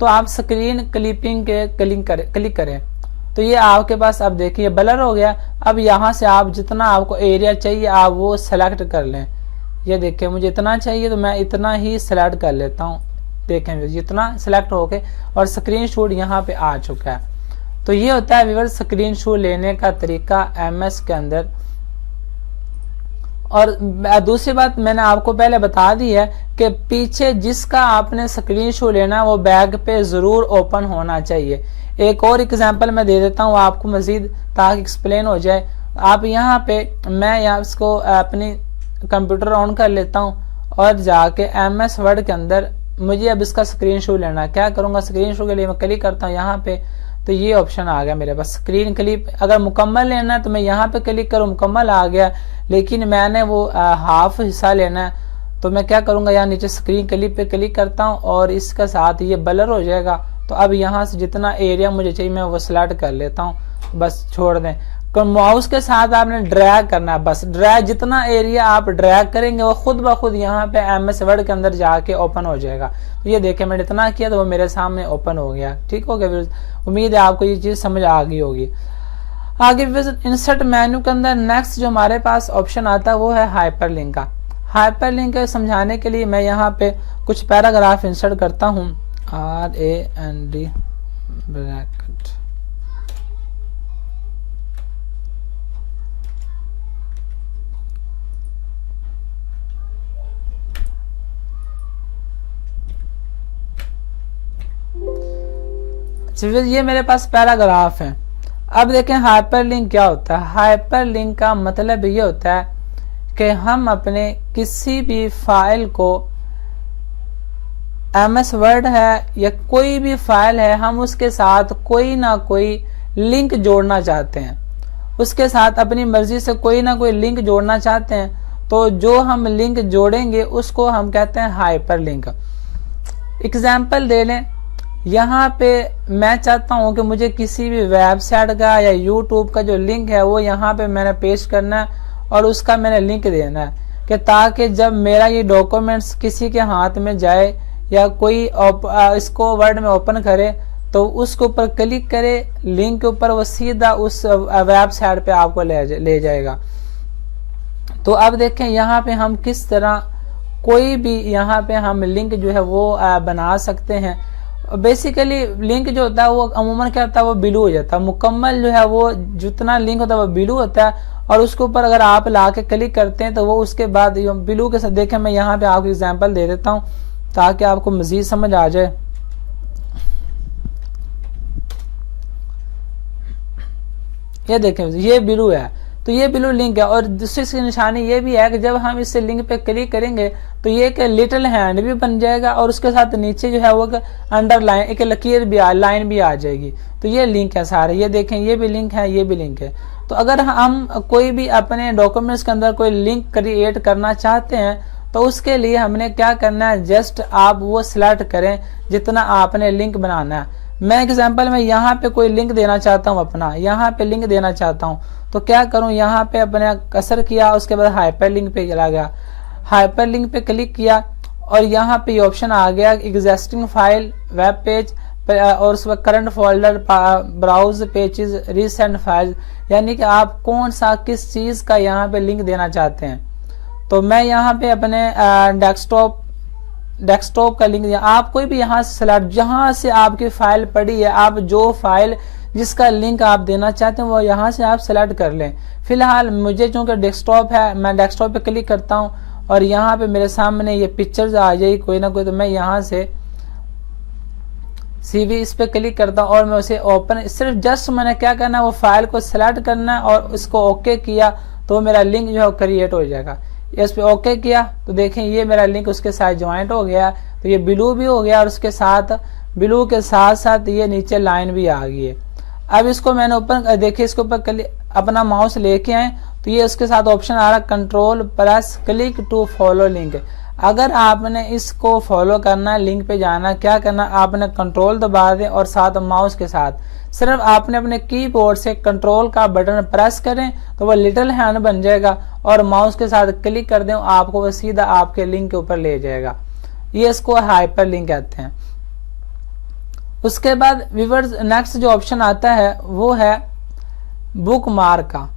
तो आप स्क्रीन क्लिपिंग के क्लिक करें तो ये आपके पास अब देखिए ब्लर हो गया। अब यहाँ से आप जितना आपको एरिया चाहिए आप वो सेलेक्ट कर लें। ये देखिए मुझे इतना चाहिए तो मैं इतना ही सेलेक्ट कर लेता हूँ, देखें जितना सिलेक्ट होके और स्क्रीनशॉट यहाँ पे आ चुका है। तो ये होता है व्यूअर्स स्क्रीनशॉट लेने का तरीका MS के अंदर। और दूसरी बात मैंने आपको पहले बता दी है कि पीछे जिसका आपने स्क्रीनशॉट लेना वो बैग पे जरूर ओपन होना चाहिए। एक और एग्जांपल मैं दे देता हूँ आपको मजीद ताकि एक्सप्लेन हो जाए। आप यहाँ पे मैं यहाँ इसको अपनी कंप्यूटर ऑन कर लेता हूँ और जाके MS वर्ड के अंदर मुझे अब इसका स्क्रीनशॉट लेना। क्या करूँगा, स्क्रीनशॉट के लिए मैं क्लिक करता हूँ यहाँ पे, तो ये ऑप्शन आ गया मेरे पास स्क्रीन क्लिप। अगर मुकम्मल लेना है तो मैं यहाँ पे क्लिक करूँ, मुकम्मल आ गया। लेकिन मैंने वो हाफ हिस्सा लेना है तो मैं क्या करूँगा, यहाँ नीचे स्क्रीन क्लिप पे क्लिक करता हूँ और इसका साथ ये ब्लर हो जाएगा। तो अब यहाँ से जितना एरिया मुझे चाहिए मैं वो सिलेक्ट कर लेता हूँ, बस छोड़ दें। तो माउस के साथ आपने ड्रैग करना है, बस ड्रैग, जितना एरिया आप ड्रैग करेंगे वो खुद ब खुद यहाँ पे MS वर्ड के अंदर जाके ओपन हो जाएगा। तो ये देखें मैंने इतना किया तो वो मेरे सामने ओपन हो गया। ठीक हो गया, उम्मीद है आपको ये चीज समझ आ गई होगी। आगे इंसर्ट मेन्यू के अंदर नेक्स्ट जो हमारे पास ऑप्शन आता है वो है हाइपरलिंक का। हाइपरलिंक समझाने के लिए मैं यहाँ पे कुछ पैराग्राफ इंसर्ट करता हूँ, RAND ब्रैकेट। ये मेरे पास पैराग्राफ है। अब देखें हाइपरलिंक क्या होता है। हाइपरलिंक का मतलब ये होता है कि हम अपने किसी भी फाइल को, MS वर्ड है या कोई भी फाइल है, हम उसके साथ कोई ना कोई लिंक जोड़ना चाहते हैं, उसके साथ अपनी मर्जी से कोई ना कोई लिंक जोड़ना चाहते हैं। तो जो हम लिंक जोड़ेंगे उसको हम कहते हैं हाइपरलिंक। एग्जाम्पल दे लें, यहाँ पे मैं चाहता हूँ कि मुझे किसी भी वेबसाइट का या यूट्यूब का जो लिंक है वो यहाँ पे मैंने पेस्ट करना है और उसका मैंने लिंक देना है कि ताकि जब मेरा ये डॉक्यूमेंट्स किसी के हाथ में जाए या कोई इसको वर्ड में ओपन करे तो उसके ऊपर क्लिक करे, लिंक के ऊपर वो सीधा उस वेबसाइट पे आपको ले जाएगा। तो अब देखें यहाँ पे हम किस तरह कोई भी यहाँ पे हम लिंक जो है वो बना सकते हैं। बेसिकली लिंक जो होता है वो अमूमन क्या होता है, वो ब्लू हो जाता है। मुकम्मल जो है वो जितना लिंक होता है वो ब्लू होता है और उसके ऊपर अगर आप ला के क्लिक करते हैं तो वो उसके बाद ब्लू के साथ, देखें मैं यहाँ पे आपको एग्जांपल दे देता हूँ ताकि आपको मजीद समझ आ जाए। ये देखें ये ब्लू है, तो ये ब्लू लिंक है। और दूसरी इसकी निशानी ये भी है कि जब हम इस लिंक पे क्लिक करेंगे तो ये एक लिटिल हैंड भी बन जाएगा और उसके साथ नीचे जो है वो अंडरलाइन एक लकीर भी लाइन भी आ जाएगी। तो ये लिंक है सारे, ये देखें ये भी लिंक है, ये भी लिंक है। तो अगर हम कोई भी अपने डॉक्यूमेंट्स के अंदर कोई लिंक क्रिएट करना चाहते हैं तो उसके लिए हमने क्या करना है, जस्ट आप वो सिलेक्ट करें जितना आपने लिंक बनाना है। मैं एग्जाम्पल में यहाँ पे कोई लिंक देना चाहता हूँ, अपना यहाँ पे लिंक देना चाहता हूँ तो क्या करूँ, यहाँ पे अपने कसर किया, उसके बाद हाइपरलिंक पे चला गया, हाइपरलिंक पे क्लिक किया और यहाँ पे ऑप्शन आ गया एग्जिस्टिंग फाइल, वेब पेज और उसमें current folder, browse pages, recent file, यानी कि आप कौन सा किस चीज का यहाँ पे लिंक देना चाहते हैं। तो मैं यहाँ पे अपने डेस्कटॉप का लिंक दिया। आप कोई भी यहाँ से सिलेक्ट, जहाँ से आपकी फाइल पड़ी है, आप जो फाइल जिसका लिंक आप देना चाहते हैं वो यहाँ से आप सेलेक्ट कर लें। फिलहाल मुझे चूंकि डेस्कटॉप है, मैं डेस्कटॉप पे क्लिक करता हूँ और यहाँ पे मेरे सामने ये पिक्चर्स आ जाएगी कोई ना कोई, तो मैं यहाँ से CV इस पे क्लिक करता हूँ और मैं उसे ओपन, सिर्फ जस्ट मैंने क्या करना है वो फाइल को सिलेक्ट करना है और उसको ओके किया तो मेरा लिंक जो है क्रिएट हो जाएगा। इस पे ओके किया तो देखें ये मेरा लिंक उसके साथ ज्वाइंट हो गया, तो ये ब्लू भी हो गया और उसके साथ ब्लू के साथ साथ ये नीचे लाइन भी आ गई है। अब इसको मैंने ऊपर देखिए, इसके ऊपर अपना माउस लेके आए तो ये उसके साथ ऑप्शन आ रहा control plus click to follow link. अगर आपने इसको फॉलो करना है, लिंक पे जाना, क्या करना, आपने कंट्रोल दबा दें और साथ माउस के साथ सिर्फ आपने अपने कीबोर्ड से कंट्रोल का बटन प्रेस करें तो वो लिटिल हैंड बन जाएगा और माउस के साथ क्लिक कर दें आपको वो सीधा आपके लिंक के ऊपर ले जाएगा। ये इसको हाइपर लिंक कहते हैं। उसके बाद व्यूअर्स नेक्स्ट जो ऑप्शन आता है वो है बुक मार्क का।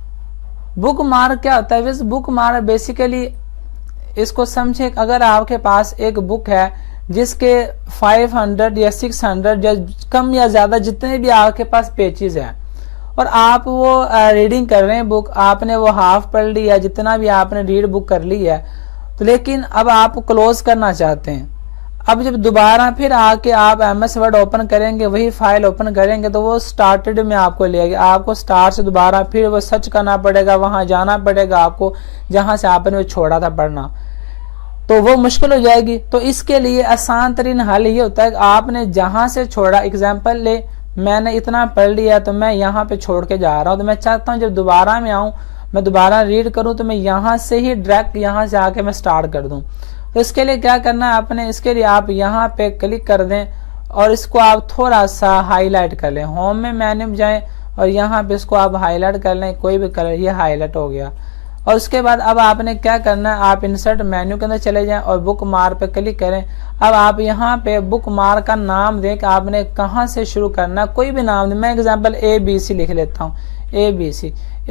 बुक मार्क क्या होता है? बुक मार्क बेसिकली इसको समझे, अगर आपके पास एक बुक है जिसके 500 या 600 या कम या ज़्यादा जितने भी आपके पास पेजेस हैं और आप वो रीडिंग कर रहे हैं बुक, आपने वो हाफ पढ़ ली है, जितना भी आपने रीड बुक कर ली है, तो लेकिन अब आप क्लोज करना चाहते हैं। अब जब दोबारा फिर आके आप MS वर्ड ओपन करेंगे, वही फाइल ओपन करेंगे, तो वो स्टार्टेड में आपको ले आएगी। आपको स्टार्ट से दोबारा फिर वो सर्च करना पड़ेगा, वहां जाना पड़ेगा आपको जहां से आपने वो छोड़ा था पढ़ना, तो वो मुश्किल हो जाएगी। तो इसके लिए आसान तरीन हल ये होता है कि आपने जहां से छोड़ा, एग्जाम्पल ले मैंने इतना पढ़ लिया तो मैं यहाँ पे छोड़ के जा रहा हूँ, तो मैं चाहता हूँ जब दोबारा मैं आऊँ, मैं दोबारा रीड करूँ, तो मैं यहाँ से ही डायरेक्ट यहाँ से आके मैं स्टार्ट कर दूँ। तो इसके लिए क्या करना है आपने, इसके लिए आप यहाँ पे क्लिक कर दें और इसको आप थोड़ा सा हाईलाइट कर लें। होम में मेन्यू में जाएं और यहाँ पे इसको आप हाईलाइट कर लें, कोई भी कलर, ये हाईलाइट हो गया। और उसके बाद अब आपने क्या करना है, आप इंसर्ट मेन्यू के अंदर चले जाएं और बुक मार्क पे क्लिक करें। अब आप यहाँ पे बुक मार्क का नाम दें कि आपने कहाँ से शुरू करना, कोई भी नाम दें। मैं एग्जांपल ABC लिख लेता हूँ,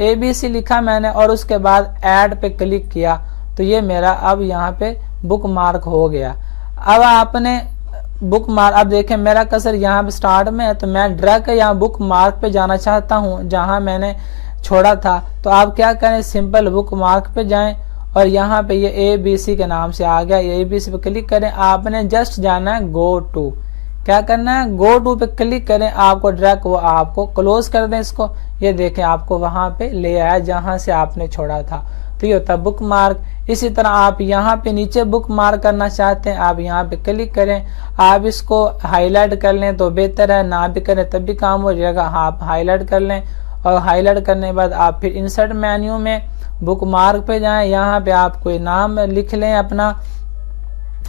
ABC लिखा मैंने और उसके बाद ऐड पे क्लिक किया, तो ये मेरा अब यहाँ पे बुक मार्क हो गया। अब आपने बुक मार्क, अब देखें मेरा कर्सर यहाँ पे स्टार्ट में है, तो मैं डायरेक्ट यहाँ बुक मार्क पे जाना चाहता हूँ जहाँ मैंने छोड़ा था। तो आप क्या करें, सिंपल बुक मार्क पे जाएं और यहाँ पे ये ABC के नाम से आ गया, ये ABC पे क्लिक करें। आपने जस्ट जाना है गो टू, क्या करना है, गो टू पे क्लिक करें, आपको डायरेक्ट वो आपको क्लोज कर दें इसको। ये देखें आपको वहां पे ले आया जहां से आपने छोड़ा था। तो ये होता है बुक मार्क। इसी तरह आप यहाँ पे नीचे बुक मार्क करना चाहते हैं, आप यहाँ पे क्लिक करें, आप इसको हाईलाइट कर लें तो बेहतर है, ना भी करें तब भी काम हो जाएगा। आप हाईलाइट कर लें और हाईलाइट करने के बाद आप फिर इंसर्ट मेन्यू में बुक मार्क पे जाएं, यहाँ पे आप कोई नाम लिख लें अपना,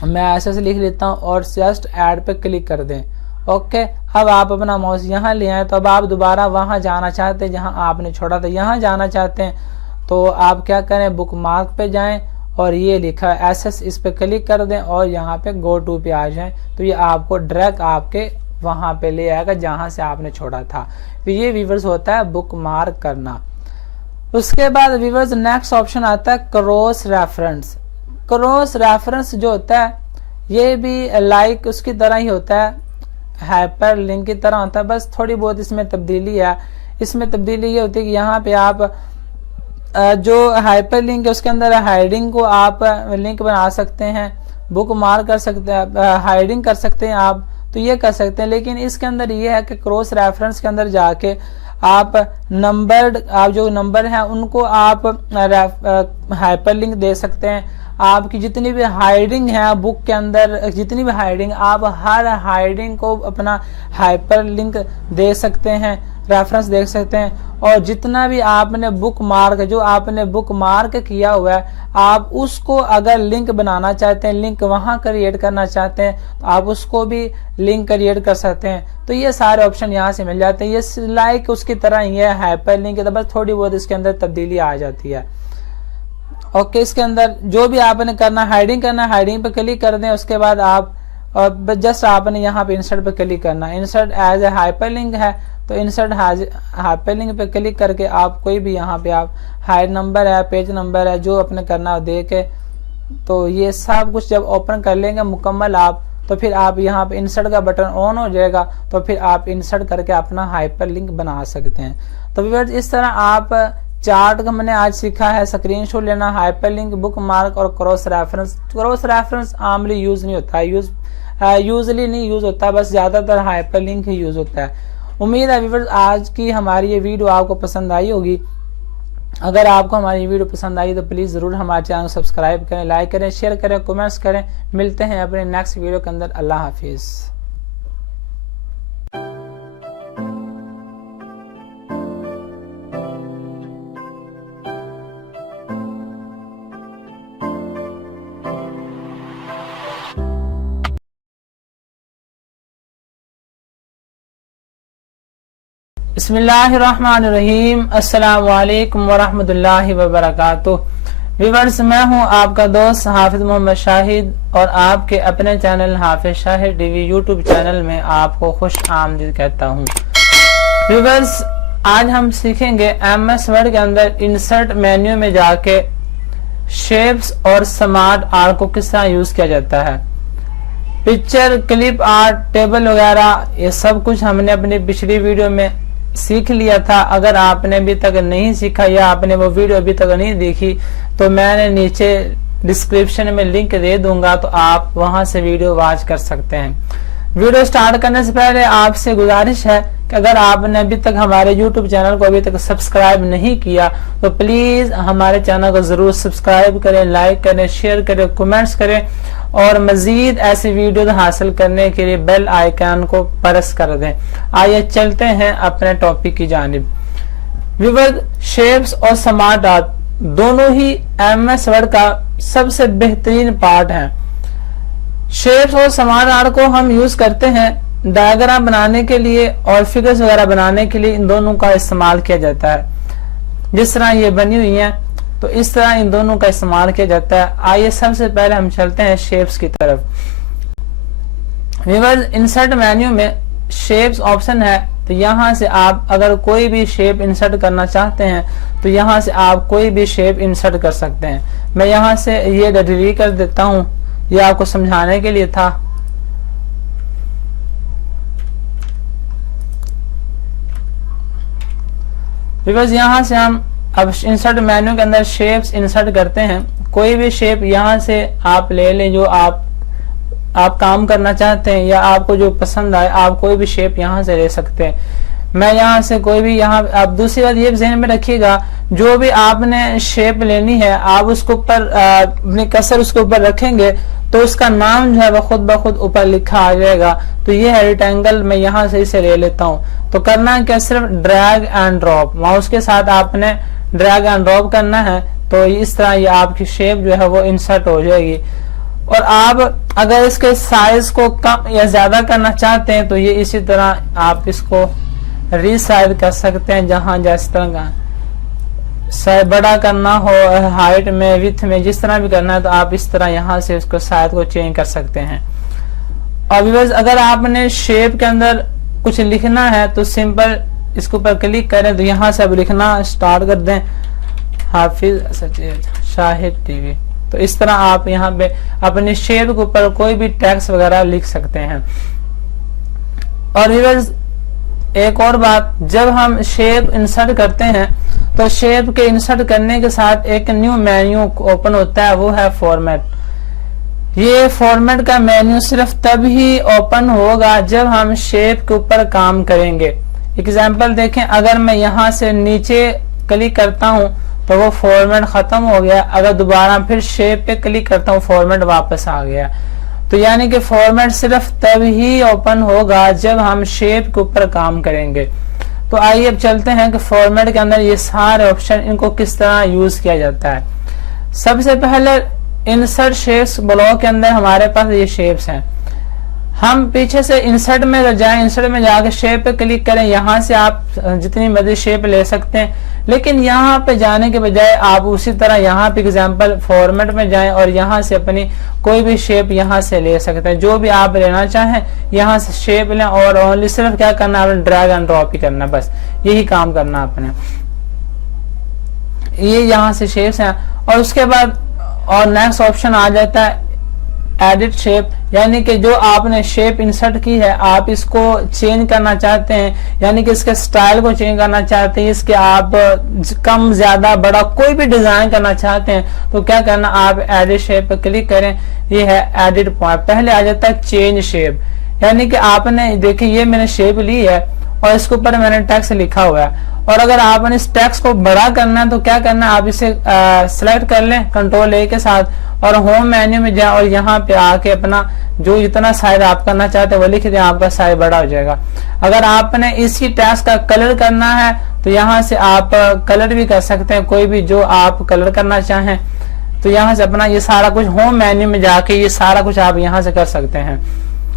मैं ऐसे से लिख लेता हूँ और जस्ट ऐड पे क्लिक कर दें। ओके, अब आप अपना माउस यहाँ ले आए, तो अब आप दोबारा वहां जाना चाहते हैं जहां आपने छोड़ा था, यहाँ जाना चाहते हैं, तो आप क्या करें, बुक मार्क पे जाएं और ये लिखा है SS, इस पे क्लिक कर दें और यहाँ पे गो टू पे आ जाएं, तो ये आपको डायरेक्ट आपके वहां पे ले आएगा जहां से आपने छोड़ा था। तो ये व्यूअर्स होता है बुक मार्क करना। उसके बाद व्यूअर्स नेक्स्ट ऑप्शन आता है क्रॉस रेफरेंस। क्रॉस रेफरेंस जो होता है ये भी लाइक उसकी तरह ही होता है, हाइपर लिंक की तरह होता है, बस थोड़ी बहुत इसमें तब्दीली है। इसमें तब्दीली ये होती है कि यहाँ पे आप जो हाइपर लिंक है उसके अंदर हाइडिंग को आप लिंक बना सकते हैं, बुक मार्क कर सकते हैं, हाइडिंग कर सकते हैं आप, तो ये कर सकते हैं। लेकिन इसके अंदर ये है कि क्रॉस रेफरेंस के अंदर जाके आप नंबर्ड, आप जो नंबर हैं उनको आप हाइपर लिंक दे सकते हैं। आपकी जितनी भी हाइडिंग है बुक के अंदर, जितनी भी हाइडिंग, आप हर हाइडिंग को अपना हाइपर लिंक दे सकते हैं, रेफरेंस देख सकते हैं। और जितना भी आपने बुक मार्क, जो आपने बुक मार्क किया हुआ है, आप उसको अगर लिंक बनाना चाहते हैं, लिंक वहां क्रिएट करना चाहते हैं, तो आप उसको भी लिंक क्रिएट कर सकते हैं। तो ये सारे ऑप्शन यहाँ से मिल जाते हैं। ये लाइक उसकी तरह ही है, हाइपर लिंक, तो बस थोड़ी बहुत इसके अंदर तब्दीली आ जाती है। ओके, इसके अंदर जो भी आपने करना, हाइडिंग करना, हाइडिंग पे क्लिक कर दें। उसके बाद आप जस्ट आपने यहाँ पे इंसर्ट पे क्लिक करना, insert as a hyperlink है, तो इंसर्ट हाइपर लिंक पे क्लिक करके आप कोई भी यहाँ पे आप हाइड नंबर है, पेज नंबर है, जो आपने करना है दे के, तो ये सब कुछ जब ओपन कर लेंगे मुकम्मल आप, तो फिर आप यहाँ पे इंसर्ट का बटन ऑन हो जाएगा, तो फिर आप इंसर्ट करके अपना हाइपर लिंक बना सकते हैं। तो व्यूअर्स इस तरह आप चार्ट का मैंने आज सीखा है, स्क्रीनशॉट लेना, हाइपर लिंक, बुक मार्क और क्रॉस रेफरेंस। क्रॉस रेफरेंस आमली यूज नहीं होता, यूजली नहीं यूज होता, बस ज्यादातर हाइपर लिंक ही यूज होता है। उम्मीद है व्यूअर्स आज की हमारी ये वीडियो आपको पसंद आई होगी। अगर आपको हमारी वीडियो पसंद आई तो प्लीज जरूर हमारे चैनल को सब्सक्राइब करें, लाइक करें, शेयर करें, कमेंट्स करें। मिलते हैं अपने नेक्स्ट वीडियो के अंदर। अल्लाह हाफिज। बिस्मिल्लाहिर्रहमानिर्रहीम। अस्सलामु अलैकुम वरहमतुल्लाहि वबरकातुह। व्यूअर्स, मैं हूं आपका दोस्त हाफिज मोहम्मद शाहिद और आपके अपने चैनल हाफिज शाहिद टीवी यूट्यूब चैनल में आपको खुश आमदीद कहता हूं। व्यूअर्स, आज हम सीखेंगे MS वर्ड के अंदर इंसर्ट मेन्यू में जाके शेप्स और स्मार्ट आर्क को किस तरह यूज किया जाता है। पिक्चर, क्लिप आर्ट, टेबल वगैरह, ये सब कुछ हमने अपनी पिछली वीडियो में सीख लिया था। अगर आपने अभी तक नहीं सीखा या आपने वो वीडियो अभी तक नहीं देखी तो मैंने नीचे डिस्क्रिप्शन में लिंक दे दूंगा, तो आप वहां से वीडियो वॉच कर सकते हैं। वीडियो स्टार्ट करने से पहले आपसे गुजारिश है कि अगर आपने अभी तक हमारे YouTube चैनल को अभी तक सब्सक्राइब नहीं किया तो प्लीज हमारे चैनल को जरूर सब्सक्राइब करें, लाइक करें, शेयर करें, कमेंट्स करें और मजीद ऐसी वीडियो हासिल करने के लिए बेल आइकन को प्रेस कर दें। आइए चलते हैं अपने टॉपिक की जानिब। व्यूअर्स, शेप्स और स्मार्ट आर्ट दोनों ही MS वर्ड का सबसे बेहतरीन पार्ट हैं। शेप्स और स्मार्ट आर्ट को हम यूज करते हैं डायग्राम बनाने के लिए और फिगर्स वगैरह बनाने के लिए। इन दोनों का इस्तेमाल किया जाता है। जिस तरह ये बनी हुई हैं तो इस तरह इन दोनों का इस्तेमाल किया जाता है। आइए सबसे पहले हम चलते हैं शेप्स की तरफ। व्यूअर्स, इंसर्ट मेन्यू में शेप्स ऑप्शन है, तो यहाँ से आप अगर कोई भी शेप इंसर्ट करना चाहते हैं तो यहाँ से आप कोई भी शेप इंसर्ट कर सकते हैं। मैं यहाँ से ये डिलीट कर देता हूँ, ये आपको समझाने के लिए था। व्यूअर्स, यहाँ से हम अब इंसर्ट मेन्यू के अंदर शेप्स इंसर्ट करते हैं। कोई भी शेप यहाँ से आप ले लें जो आप काम करना चाहते हैं या आपको जो पसंद आए, आप कोई भी शेप यहाँ से ले सकते हैं। मैं यहाँ से कोई भी यहाँ आप दूसरी बात ये ज़हन में रखिएगा, जो भी आपने शेप लेनी है आप उसके ऊपर अपने कर्सर उसके ऊपर रखेंगे तो उसका नाम जो है वह खुद ब खुद ऊपर लिखा आ जाएगा। तो ये है रेक्टेंगल, मैं यहाँ से इसे ले लेता हूँ। तो करना क्या, सिर्फ ड्रैग एंड ड्रॉप, माउस के साथ आपने ड्रैग एंड ड्रॉप करना है तो इस तरह ये आपकी शेप जो है वो इंसर्ट हो जाएगी। और आप अगर इसके साइज को कम या ज्यादा करना चाहते हैं तो ये इसी तरह आप इसको रीसाइज कर सकते हैं। जहां जिस तरह का साइज बड़ा करना हो, हाइट में, विड्थ में, जिस तरह भी करना है तो आप इस तरह यहाँ से उसको साइज को चेंज कर सकते हैं। और व्यूअर्स, अगर आपने शेप के अंदर कुछ लिखना है तो सिंपल इसके ऊपर क्लिक करें तो यहाँ से अब लिखना स्टार्ट कर दें, हाफिज शाहिद टीवी। तो इस तरह आप यहाँ पे अपने शेप के ऊपर कोई भी टेक्स्ट वगैरह लिख सकते हैं। और व्यूअर्स, एक और बात, जब हम शेप इंसर्ट करते हैं तो शेप के इंसर्ट करने के साथ एक न्यू मेन्यू ओपन होता है, वो है फॉर्मेट। ये फॉर्मेट का मेन्यू सिर्फ तभी ओपन होगा जब हम शेप के ऊपर काम करेंगे। एग्जाम्पल देखें, अगर मैं यहाँ से नीचे क्लिक करता हूँ तो वो फॉर्मेट खत्म हो गया। अगर दोबारा फिर शेप पे क्लिक करता हूँ फॉर्मेट वापस आ गया। तो यानी कि फॉर्मेट सिर्फ तब ही ओपन होगा जब हम शेप के ऊपर काम करेंगे। तो आइए अब चलते हैं कि फॉर्मेट के अंदर ये सारे ऑप्शन इनको किस तरह यूज किया जाता है। सबसे पहले इंसर्ट शेप्स ब्लॉक के अंदर हमारे पास ये शेप्स हैं। हम पीछे से इंसर्ट में जाएं, इंसर्ट में जाके शेप पे क्लिक करें। यहाँ से आप जितनी मर्जी शेप ले सकते हैं, लेकिन यहाँ पे जाने के बजाय आप उसी तरह यहाँ पे एग्जाम्पल फॉर्मेट में जाएं और यहाँ से अपनी कोई भी शेप यहाँ से ले सकते हैं। जो भी आप लेना चाहें यहाँ से शेप लें और ओनली सिर्फ क्या करना है, आपने ड्रैग एंड ड्रॉप ही करना, बस यही काम करना आपने। ये यहाँ से शेप्स हैं और उसके बाद और नेक्स्ट ऑप्शन आ जाता है एडिट शेप, यानी कि जो आपने शेप इंसर्ट की है आप इसको चेंज करना चाहते हैं, यानी कि इसके स्टाइल को चेंज करना चाहते हैं, इसके आप कम ज्यादा बड़ा कोई भी डिजाइन करना चाहते हैं तो क्या करना, आप एडिट शेप पर क्लिक करें। ये है एडिट पॉइंट, पहले आ जाता है चेंज शेप, यानी कि आपने देखिए ये मैंने शेप ली है और इसके ऊपर मैंने टेक्स्ट लिखा हुआ है। और अगर आपने इस टेक्स्ट को बड़ा करना है तो क्या करना है, आप इसे सिलेक्ट कर लें कंट्रोल ए के साथ और होम मेन्यू में जाए और यहाँ पे आके अपना जो जितना साइज आप करना चाहते हैं वो लिख दें, आपका साइज बड़ा हो जाएगा। अगर आपने इसी टेक्स्ट का कलर करना है तो यहाँ से आप कलर भी कर सकते हैं, कोई भी जो आप कलर करना चाहें। तो यहाँ से अपना ये सारा कुछ होम मेन्यू में जाके ये सारा कुछ आप यहाँ से कर सकते हैं।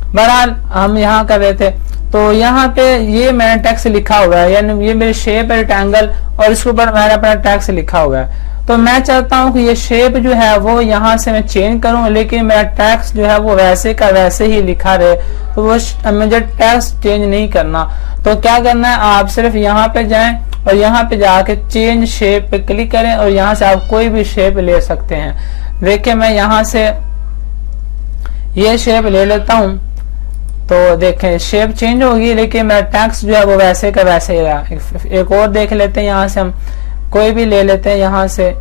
बहरहाल हम यहाँ कर रहे थे तो यहाँ पे ये मैंने टेक्स्ट लिखा हुआ है, यानी ये मेरी शेप है रेक्टेंगल और इसके ऊपर मैंने अपना टेक्स्ट लिखा हुआ है। तो मैं चाहता हूं कि ये शेप जो है वो यहाँ से मैं चेंज करूं, लेकिन मेरा टेक्स्ट जो है वो वैसे का वैसे ही लिखा रहे, तो वो मुझे टेक्स्ट चेंज नहीं करना। तो क्या करना है, आप सिर्फ यहाँ पे जाएं और यहाँ पे जाके चेंज शेप पे क्लिक करें और यहाँ से आप कोई भी शेप ले सकते हैं। देखिए मैं यहाँ से ये शेप ले लेता हूं तो देखें शेप चेंज होगी, लेकिन मेरा टेक्स्ट जो है वो वैसे का वैसे ही रहा। एक और देख लेते हैं, यहाँ से हम कोई भी ले लेते हैं, यहाँ से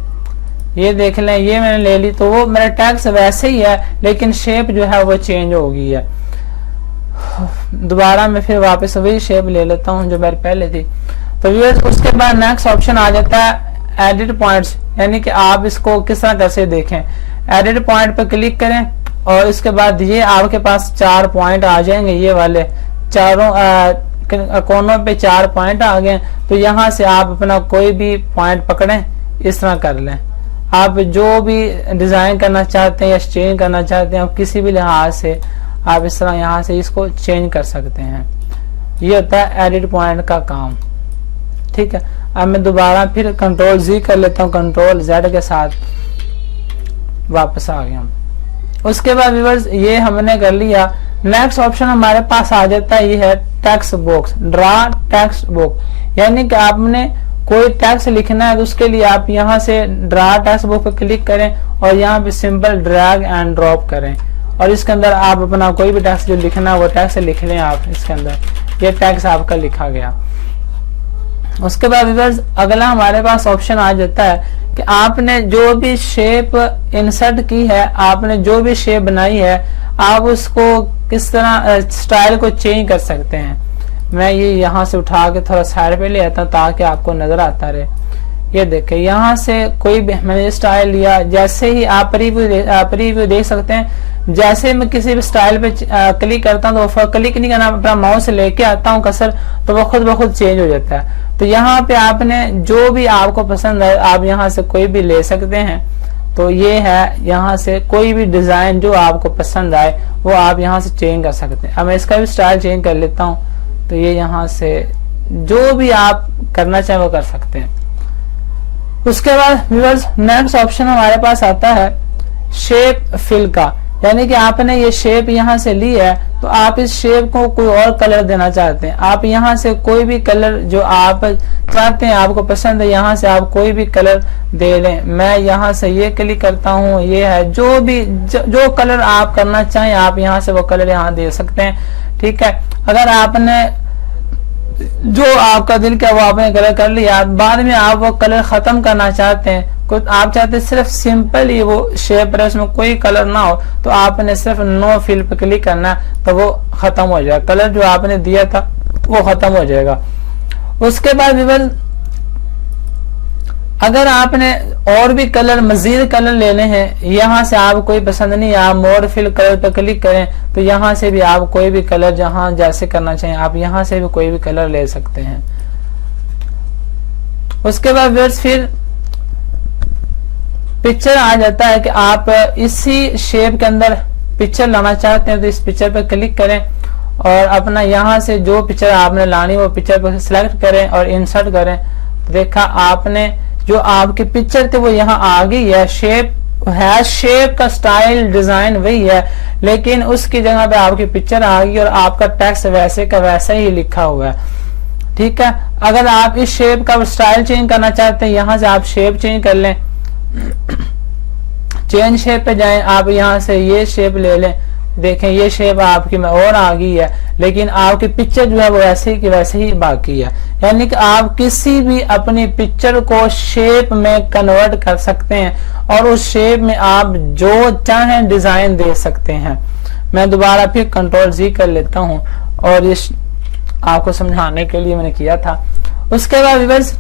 ये देख लें, ये मैंने ले ली तो वो मेरा टेक्स्ट वैसे ही है, लेकिन शेप जो है वो चेंज हो गई है। दोबारा मैं फिर वापस वही शेप ले लेता हूँ जो मेरे पहले थी। तो व्यूअर्स उसके बाद नेक्स्ट ऑप्शन आ जाता है एडिट पॉइंट्स, यानी कि आप इसको किस तरह कैसे देखें। एडिट पॉइंट पर क्लिक करें और इसके बाद ये आपके पास 4 पॉइंट आ जाएंगे, ये वाले चारों कोनों पे 4 पॉइंट आ गए। तो यहाँ से आप अपना कोई भी पॉइंट पकड़ें, इस तरह कर लें। आप जो भी डिजाइन करना चाहते हैं या चेंज करना चाहते हैं, आप किसी भी लिहाज से आप इस तरह यहाँ से इसको चेंज कर सकते हैं। ये होता है एडिट पॉइंट का काम, ठीक है। अब मैं दोबारा फिर कंट्रोल Z कर लेता हूँ, कंट्रोल Z के साथ वापस आ गया। उसके बाद व्यूअर्स ये हमने कर लिया। नेक्स्ट ऑप्शन हमारे पास आ जाता है, ये है text box, draw text box, यानी कि आपने कोई टेक्स्ट लिखना है तो उसके लिए आप यहाँ से ड्रा टेक्स्ट बॉक्स पर क्लिक करें और यहाँ पे सिंपल ड्रैग एंड ड्रॉप करें और इसके अंदर आप अपना कोई भी टेक्स्ट जो लिखना है वो टेक्स्ट लिख लें आप इसके अंदर। ये टेक्स्ट आपका लिखा गया। उसके बाद व्यूअर्स अगला हमारे पास ऑप्शन आ जाता है कि आपने जो भी शेप इंसर्ट की है, आपने जो भी शेप बनाई है, आप उसको किस तरह स्टाइल को चेंज कर सकते हैं। मैं ये यहाँ से उठा के थोड़ा साइड पे ले आता हूँ ताकि आपको नजर आता रहे। ये देखें यहाँ से कोई भी मैंने स्टाइल लिया, जैसे ही आप प्रीव्यू देख सकते हैं, जैसे मैं किसी भी स्टाइल पे क्लिक करता हूँ तो क्लिक नहीं करना, अपना माउस लेके आता हूँ कसर तो वो खुद ब खुद चेंज हो जाता है। तो यहाँ पे आपने जो भी आपको पसंद है आप यहाँ से कोई भी ले सकते हैं। तो ये है, यहाँ से कोई भी डिजाइन जो आपको पसंद आए वो आप यहाँ से चेंज कर सकते हैं। अब मैं इसका भी स्टाइल चेंज कर लेता हूँ, तो ये यहाँ से जो भी आप करना चाहें वो कर सकते हैं। उसके बाद व्यूअर्स नेक्स्ट ऑप्शन हमारे पास आता है शेप फिल का, यानी कि आपने ये शेप यहाँ से ली है तो आप इस शेप को कोई और कलर देना चाहते हैं। आप यहाँ से कोई भी कलर जो आप चाहते हैं, आपको पसंद है, यहाँ से आप कोई भी कलर दे लें। मैं यहाँ से ये क्लिक करता हूँ, ये है जो भी जो कलर आप करना चाहें आप यहाँ से वो कलर यहाँ दे सकते हैं, ठीक है। अगर आपने जो आपका दिल का वो आपने कलर कर लिया, बाद में आप वो कलर खत्म करना चाहते हैं, कुछ आप चाहते हैं सिर्फ सिंपल ही वो शेप है उसमें कोई कलर ना हो, तो आपने सिर्फ नो फिल पे क्लिक करना तो वो खत्म हो जाएगा, कलर जो आपने दिया था वो खत्म हो जाएगा। उसके बाद व्यूअर्स अगर आपने और भी कलर मजीद कलर लेने हैं, यहाँ से आप कोई पसंद नहीं, आप मोर फिल कलर पर क्लिक करें तो यहाँ से भी आप कोई भी कलर जहां जैसे करना चाहिए आप यहाँ से भी कोई भी कलर ले सकते हैं। उसके बाद व्यूअर्स फिर पिक्चर आ जाता है कि आप इसी शेप के अंदर पिक्चर लाना चाहते हैं तो इस पिक्चर पर क्लिक करें और अपना यहाँ से जो पिक्चर आपने लानी वो पिक्चर पर सिलेक्ट करें और इंसर्ट करें। देखा आपने जो आपके पिक्चर थे वो यहाँ आ गई है, शेप है, शेप का स्टाइल डिजाइन वही है, लेकिन उसकी जगह पे आपकी पिक्चर आ गई और आपका टेक्स्ट वैसे का वैसा ही लिखा हुआ है, ठीक है। अगर आप इस शेप का स्टाइल चेंज करना चाहते हैं, यहाँ से आप शेप चेंज कर लें, चेंज शेप पे जाएं, आप यहाँ से ये शेप ले लें, देखें ये शेप आपकी में और आ गई है, लेकिन आपकी पिक्चर जो है वो ऐसे की वैसे ही बाकी है। यानी कि आप किसी भी अपनी पिक्चर को शेप में कन्वर्ट कर सकते हैं और उस शेप में आप जो चाहें डिजाइन दे सकते हैं। मैं दोबारा फिर कंट्रोल Z कर लेता हूं और ये आपको समझाने के लिए मैंने किया था। उसके बाद व्यूअर्स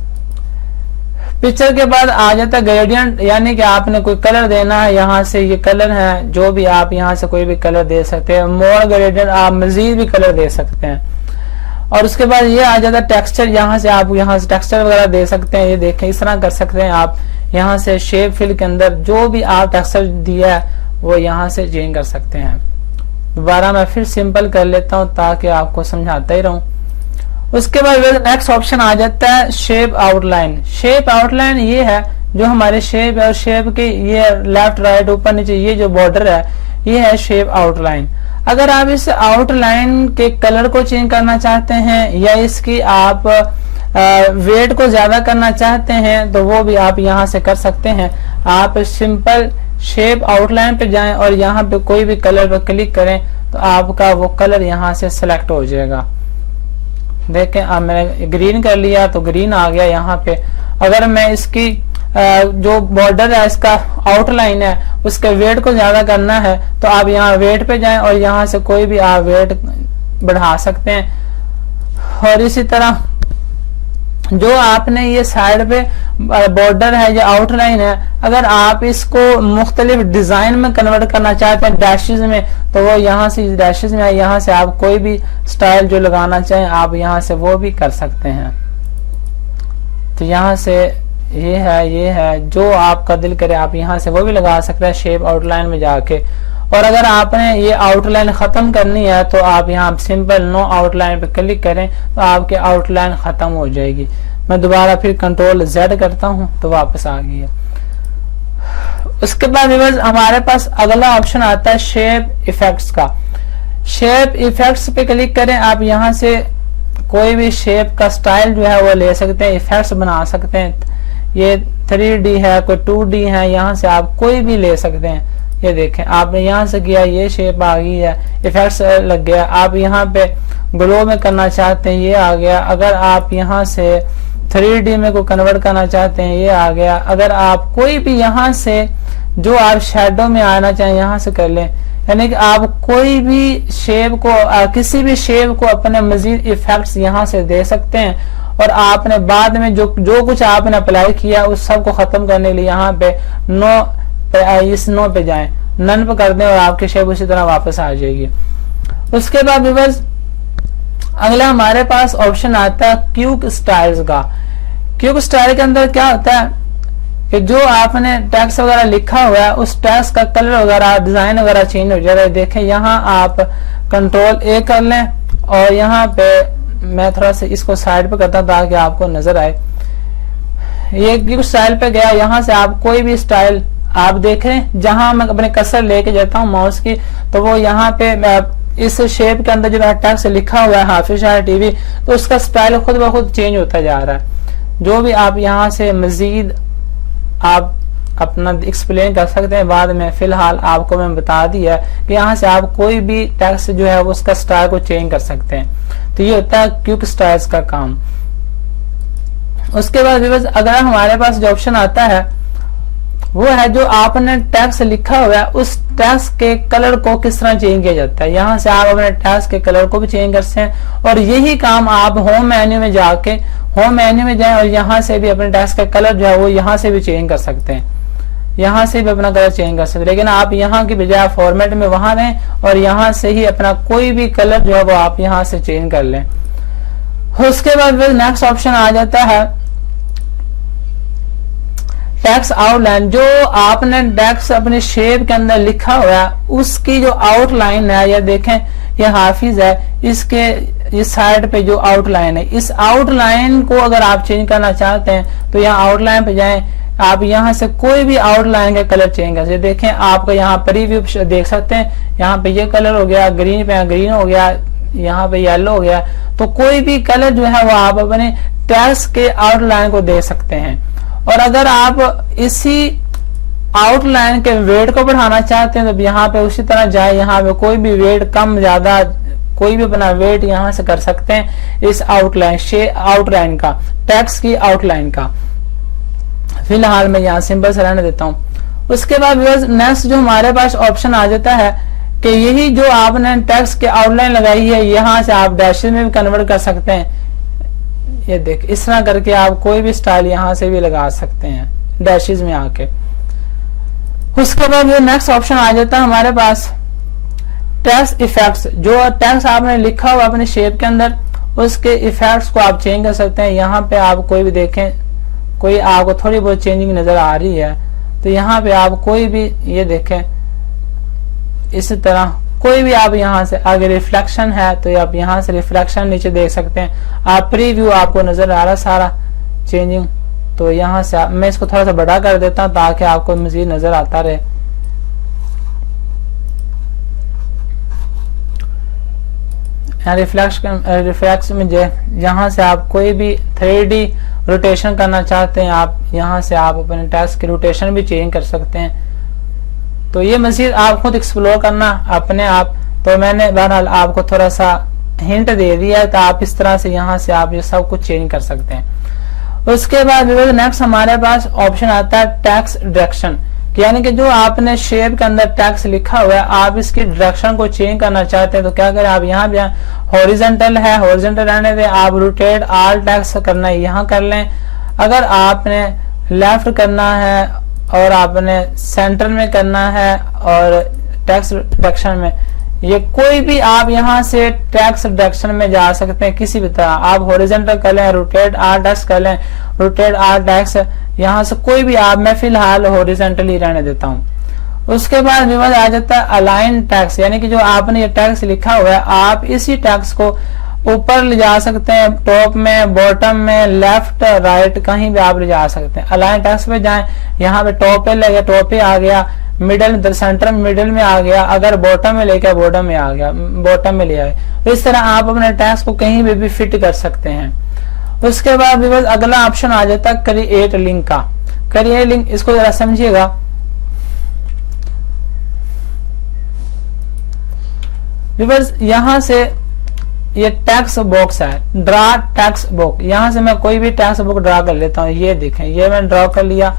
पिक्चर के बाद आ जाता है ग्रेडियंट, यानी कि आपने कोई कलर देना है, यहाँ से ये कलर है जो भी आप यहाँ से कोई भी कलर दे सकते हैं। मोर ग्रेडियंट आप मजीद भी कलर दे सकते हैं। और उसके बाद ये आ जाता है टेक्सचर, यहाँ से आप यहाँ से टेक्सचर वगैरह दे सकते हैं। ये देखें इस तरह कर सकते हैं आप, यहाँ से शेप फिल के अंदर जो भी आप टेक्सचर दिया है वो यहाँ से चेंज कर सकते हैं। दोबारा मैं फिर सिंपल कर लेता हूँ ताकि आपको समझाता ही रहूं। उसके बाद नेक्स्ट ऑप्शन आ जाता है शेप आउटलाइन। शेप आउटलाइन ये है जो हमारे शेप है और शेप के ये लेफ्ट राइट ऊपर नीचे ये जो बॉर्डर है ये है शेप आउटलाइन। अगर आप इस आउटलाइन के कलर को चेंज करना चाहते हैं या इसकी आप वेट को ज्यादा करना चाहते हैं तो वो भी आप यहाँ से कर सकते हैं। आप सिंपल शेप आउटलाइन पे जाएं और यहाँ पे कोई भी कलर पे क्लिक करें तो आपका वो कलर यहाँ से सिलेक्ट हो जाएगा। देखें अब मैंने ग्रीन कर लिया तो ग्रीन आ गया यहाँ पे। अगर मैं इसकी जो बॉर्डर है इसका आउटलाइन है उसके वेट को ज्यादा करना है तो आप यहाँ वेट पे जाएं और यहाँ से कोई भी आप वेट बढ़ा सकते हैं। और इसी तरह जो आपने ये साइड पे बॉर्डर है या आउटलाइन है, अगर आप इसको मुख्तलिफ डिजाइन में कन्वर्ट करना चाहते हैं डैशेस में, तो वो यहाँ से डैशेस में यहाँ से आप कोई भी स्टाइल जो लगाना चाहें आप यहाँ से वो भी कर सकते हैं। तो यहाँ से ये है जो आपका दिल करे आप यहाँ से वो भी लगा सकते हैं शेप आउटलाइन में जाके। और अगर आपने ये आउटलाइन खत्म करनी है तो आप यहाँ सिंपल नो आउटलाइन पे क्लिक करें तो आपके आउटलाइन खत्म हो जाएगी। मैं दोबारा फिर कंट्रोल Z करता हूँ तो वापस आ गई है। उसके बाद हमारे पास अगला ऑप्शन आता है शेप इफेक्ट्स का। शेप इफेक्ट्स पे क्लिक करें, आप यहाँ से कोई भी शेप का स्टाइल जो है वो ले सकते हैं, इफेक्ट्स बना सकते हैं। ये 3D है, कोई 2D है, यहाँ से आप कोई भी ले सकते हैं। ये देखें आपने यहाँ से किया, ये शेप आ गई है, इफेक्ट्स लग गया। आप यहाँ पे ग्लो में करना चाहते हैं, ये आ गया। अगर आप यहाँ से 3D में को कन्वर्ट करना चाहते हैं, ये आ गया। अगर आप कोई भी यहाँ से जो आप शेडो में आना चाहें यहाँ से कर लें, यानी कि आप कोई भी शेप को किसी भी शेप को अपने मजीद इफेक्ट्स यहाँ से दे सकते हैं। और आपने बाद में जो कुछ आपने अप्लाई किया उस सब को खत्म करने के लिए यहाँ पे इस नो पे जाएं, नन पे कर दें और आपकी शेप उसी तरह वापस आ जाएगी। उसके बाद व्यूअर्स अगला हमारे पास ऑप्शन आता है क्यूक स्टाइल्स का। क्यूक स्टाइल के अंदर क्या होता है कि जो आपने टेक्स्ट वगैरह लिखा हुआ है उस टेक्स्ट का कलर वगैरह डिजाइन वगैरह चेंज हो जाता है। देखें यहाँ आप कंट्रोल A कर लें और यहाँ पे मैं थोड़ा सा इसको साइड पे करता हूं ताकि आपको नजर आए। ये क्यूक स्टाइल पे गया, यहाँ से आप कोई भी स्टाइल आप देख रहे हैं, जहां मैं अपने कर्सर लेके जाता हूँ माउस की तो वो यहाँ पे इस शेप के अंदर जो टेक्स्ट लिखा हुआ है हाफिज शाह टीवी, तो उसका स्टाइल खुद ब खुद चेंज होता जा रहा है। जो भी आप यहाँ से मजीद आप अपना एक्सप्लेन कर सकते हैं बाद में, फिलहाल आपको मैं बता दिया कि यहाँ से आप कोई भी टेक्स्ट जो है उसका स्टाइल को चेंज कर सकते हैं। तो ये होता है क्यूक स्टाइल्स का काम। उसके बाद अगर हमारे पास जो ऑप्शन आता है वो है जो आपने टेक्स्ट लिखा हुआ है उस टेक्स्ट के कलर को किस तरह चेंज किया जाता है। यहाँ से आप अपने टेक्स्ट के कलर को भी चेंज कर सकते हैं। और यही काम आप होम मेन्यू में जाके होम मेन्यू में जाएं और यहाँ से भी अपने टेक्स्ट का कलर जो है वो यहाँ से भी चेंज कर सकते हैं, यहाँ से भी अपना कलर चेंज कर सकते हैं। लेकिन आप यहाँ की बजाय फॉर्मेट में वहां रहें और यहाँ से ही अपना कोई भी कलर जो है वो आप यहाँ से चेंज कर लें। उसके बाद नेक्स्ट ऑप्शन आ जाता है टेक्स्ट आउटलाइन। जो आपने टेक्स्ट अपने शेप के अंदर लिखा हुआ है उसकी जो आउटलाइन है, या देखें ये हाफिज है, इसके इस साइड पे जो आउटलाइन है, इस आउटलाइन को अगर आप चेंज करना चाहते हैं तो यहाँ आउटलाइन पे जाएं, आप यहाँ से कोई भी आउटलाइन का कलर चेंज कर सकते। देखें आपको यहाँ प्रीव्यू देख सकते हैं, यहाँ पे ये कलर हो गया, ग्रीन पे ग्रीन हो गया, यहाँ पे येलो हो गया। तो कोई भी कलर जो है वो आप अपने टेक्स्ट के आउटलाइन को दे सकते हैं। और अगर आप इसी आउटलाइन के वेट को बढ़ाना चाहते हैं तो यहाँ पे उसी तरह जाए, यहाँ पे कोई भी वेट कम ज्यादा कोई भी अपना वेट यहाँ से कर सकते हैं इस आउटलाइन का, टेक्स्ट की आउटलाइन का। फिलहाल मैं यहाँ सिंपल से रहने देता हूँ। उसके बाद नेक्स्ट जो हमारे पास ऑप्शन आ जाता है कि यही जो आपने टेक्स्ट के आउटलाइन लगाई है यहाँ से आप डैशेस में भी कन्वर्ट कर सकते हैं। ये देख इस तरह करके आप कोई भी स्टाइल यहाँ से भी लगा सकते हैं डैशेस में आके। उसके बाद ये नेक्स्ट ऑप्शन आ जाता है हमारे पास टेक्स्ट इफेक्ट्स। जो टेक्स्ट आपने लिखा हुआ अपने शेप के अंदर उसके इफेक्ट्स को आप चेंज कर सकते हैं। यहाँ पे आप कोई भी देखें, कोई आपको थोड़ी बहुत चेंजिंग नजर आ रही है तो यहाँ पे आप कोई भी ये देखें इस तरह कोई भी आप यहाँ से, अगर रिफ्लेक्शन है तो आप यहाँ से रिफ्लेक्शन नीचे देख सकते हैं। आप प्रीव्यू आपको नजर आ रहा सारा चेंजिंग, तो यहाँ से मैं इसको थोड़ा सा बड़ा कर देता हूँ ताकि आपको मजीद नजर आता रहे। रिफ्लेक्शन में यहाँ से आप कोई भी 3D रोटेशन करना चाहते हैं, आप यहाँ से आप अपने टेक्स्ट की रोटेशन भी चेंज कर सकते हैं। तो ये मजीद आप खुद एक्सप्लोर करना अपने आप। तो मैंने बहरहाल आपको थोड़ा सा हिंट दे दिया है, तो आप इस तरह से यहाँ से आप ये सब कुछ चेंज कर सकते हैं। उसके बाद नेक्स्ट हमारे पास ऑप्शन आता है टैक्स डायरेक्शन, यानी कि जो आपने शेप के अंदर टैक्स लिखा हुआ है, आप इसकी डायरेक्शन को चेंज करना चाहते हैं तो क्या करें, आप यहाँ भी हॉरिजॉन्टल है, हॉरिजॉन्टल रहने दें, आप रोटेट ऑल टैक्स करना है यहाँ कर लें। अगर आपने लेफ्ट करना है और आपने सेंटर में करना है और टैक्स डायरेक्शन में, ये कोई भी आप यहाँ से टैक्स डायरेक्शन में जा सकते हैं किसी भी तरह। आप हॉरिजॉन्टल कर लें, रोटेट ऑल टैक्स कर लें, रोटेट ऑल टैक्स, यहाँ से कोई भी आप, मैं फिलहाल हॉरिजॉन्टली रहने देता हूँ। उसके बाद विवाद आ जाता है अलाइन टैक्स, यानी कि जो आपने ये टैक्स लिखा हुआ है, आप इसी टैक्स को ऊपर ले जा सकते हैं, टॉप में, बॉटम में, लेफ्ट राइट, कहीं भी आप ले जा सकते हैं। अलाइन टैक्स पे जाएं, यहाँ पे टॉप पे लगे, टॉप पे आ गया, मिडल सेंटर में मिडल में आ गया, अगर बॉटम में लेके बॉटम में आ गया, बॉटम में ले आए। तो इस तरह आप अपने टैक्स को कहीं भी फिट कर सकते हैं। उसके बाद अगला ऑप्शन आ जाता है क्रिएट लिंक का। क्रिएट लिंक, इसको जरा समझिएगा। यहां से ये टैक्स बॉक्स है, ड्रा टैक्स बॉक्स, यहां से मैं कोई भी टैक्स बॉक्स ड्रा कर लेता हूं। ये देखें, ये मैंने ड्रा कर लिया,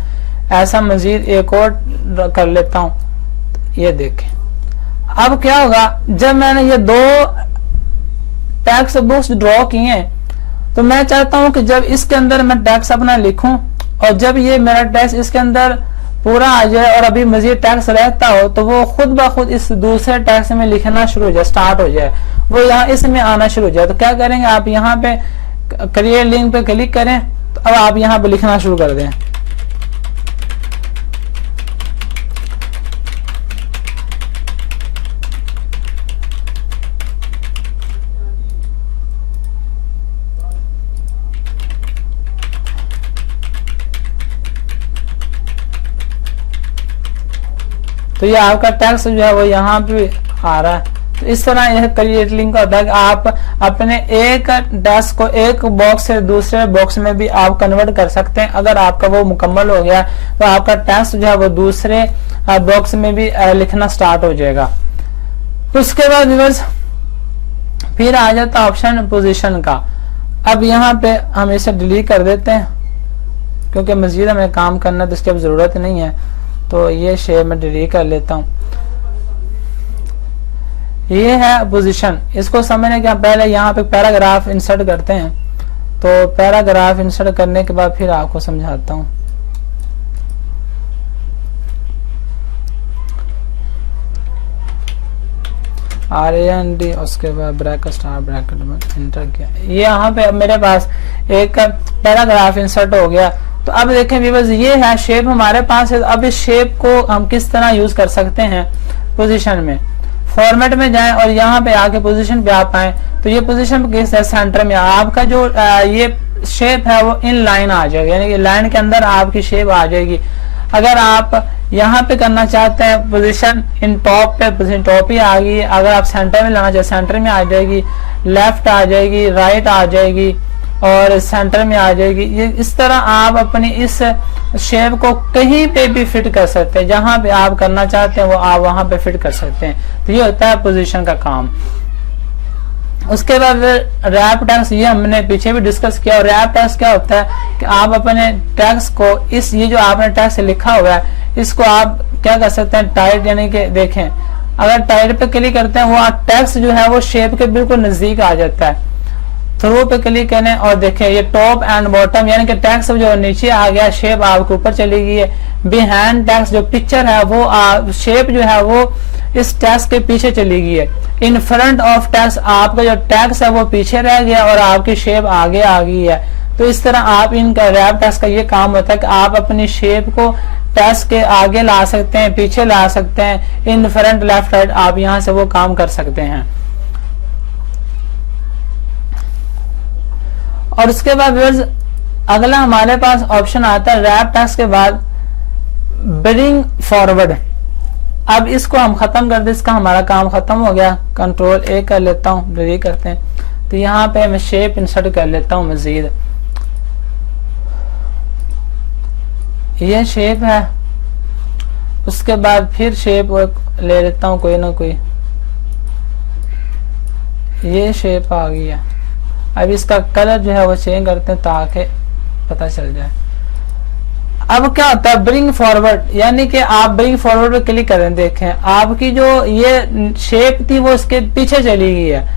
ऐसा मजीद एक और कर लेता हूं। ये देखें, अब क्या होगा, जब मैंने ये दो टैक्स बॉक्स ड्रॉ किए, तो मैं चाहता हूं कि जब इसके अंदर मैं टैक्स अपना लिखूं और जब ये मेरा टैक्स इसके अंदर पूरा आ जाए और अभी मजीद टैक्स रहता हो, तो वो खुद ब खुद इस दूसरे टैक्स में लिखना शुरू हो जाए, स्टार्ट हो जाए, वो यहाँ इसमें आना शुरू हो जाए। तो क्या करेंगे, आप यहाँ पे क्रिएट लिंक पे क्लिक करें, तो अब आप यहाँ पे लिखना शुरू कर दें। तो ये आपका टैक्स जो है वो यहाँ पे आ रहा है। तो इस तरह यह क्रिएट लिंक होता है कि आप अपने एक टैक्स को एक बॉक्स से दूसरे बॉक्स में भी आप कन्वर्ट कर सकते हैं। अगर आपका वो मुकम्मल हो गया तो आपका टैक्स जो है वो दूसरे बॉक्स में भी लिखना स्टार्ट हो जाएगा। उसके बाद व्यूअर्स फिर आ जाता ऑप्शन पोजीशन का। अब यहाँ पे हम इसे डिलीट कर देते हैं क्योंकि मजीद हमें काम करना तो इसकी अब जरूरत नहीं है। तो ये शेप में डिलीट कर लेता हूँ। ये है पोजीशन। इसको समझने के पहले यहाँ पे पैराग्राफ इंसर्ट करते हैं। तो पैराग्राफ इंसर्ट करने के बाद फिर आपको समझाता हूँ। RAND उसके बाद ब्रैकेट स्टार ब्रैकेट में इंटर किया। ये यहाँ पे मेरे पास एक पैराग्राफ इंसर्ट हो गया। तो अब देखें व्यूअर्स, ये है शेप हमारे पास है। अब इस शेप को हम किस तरह यूज कर सकते हैं पोजीशन में। फॉर्मेट में जाएं और यहाँ पे आके पोजीशन पे आप आए तो ये पोजीशन किस है, सेंटर में आपका जो ये शेप है वो इन लाइन आ जाएगी, यानी कि लाइन के अंदर आपकी शेप आ जाएगी। अगर आप यहाँ पे करना चाहते हैं पोजीशन इन टॉप पे, पोजीशन टॉप ही आ गई। अगर आप सेंटर में लाना चाहते सेंटर में आ जाएगी, लेफ्ट आ जाएगी, राइट आ जाएगी और सेंटर में आ जाएगी। ये इस तरह आप अपनी इस शेप को कहीं पे भी फिट कर सकते हैं। जहां पे आप करना चाहते हैं वो आप वहां पे फिट कर सकते हैं। तो ये होता है पोजीशन का काम। उसके बाद रैप टैक्स, ये हमने पीछे भी डिस्कस किया। रैप टैक्स क्या होता है कि आप अपने टैक्स को इस ये जो आपने टैक्स लिखा हुआ है इसको आप क्या कर सकते हैं, टाइट, यानी कि देखें अगर टाइट पे क्लिक करते हैं वो टैक्स जो है वो शेप के बिल्कुल नजदीक आ जाता है। थ्रू पे क्लिक करें और देखें ये टॉप एंड बॉटम, यानी कि टैक्स जो नीचे आ गया, शेप आपके ऊपर चली गई है। बिहाइंड टैक्स जो पिक्चर है वो शेप जो है वो इस टैक्स के पीछे चली गई है। इन फ्रंट ऑफ टैक्स आपका जो टैक्स है वो पीछे रह गया और आपकी शेप आगे आ गई है। तो इस तरह आप इनका रैप टैक्स का ये काम होता है कि आप अपनी शेप को टैक्स के आगे ला सकते हैं, पीछे ला सकते हैं, इन फ्रंट लेफ्ट राइट आप यहाँ से वो काम कर सकते हैं। और उसके बाद व्यूअर्स अगला हमारे पास ऑप्शन आता है रैप टैक्स के बाद ब्रिंग फॉरवर्ड। अब इसको हम खत्म कर दे, इसका हमारा काम खत्म हो गया। कंट्रोल A कर लेता हूँ, डिलीट करते हैं। तो यहाँ पे मैं शेप इंसर्ट कर लेता हूँ मजीद। ये शेप है। उसके बाद फिर शेप ले लेता हूँ कोई ना कोई, ये शेप आ गई है। अब इसका कलर जो है वो चेंज करते हैं ताकि पता चल जाए। अब क्या होता है ब्रिंग फॉरवर्ड, यानी कि आप ब्रिंग फॉरवर्ड पे क्लिक करें, देखें आपकी जो ये शेप थी वो इसके पीछे चली गई है।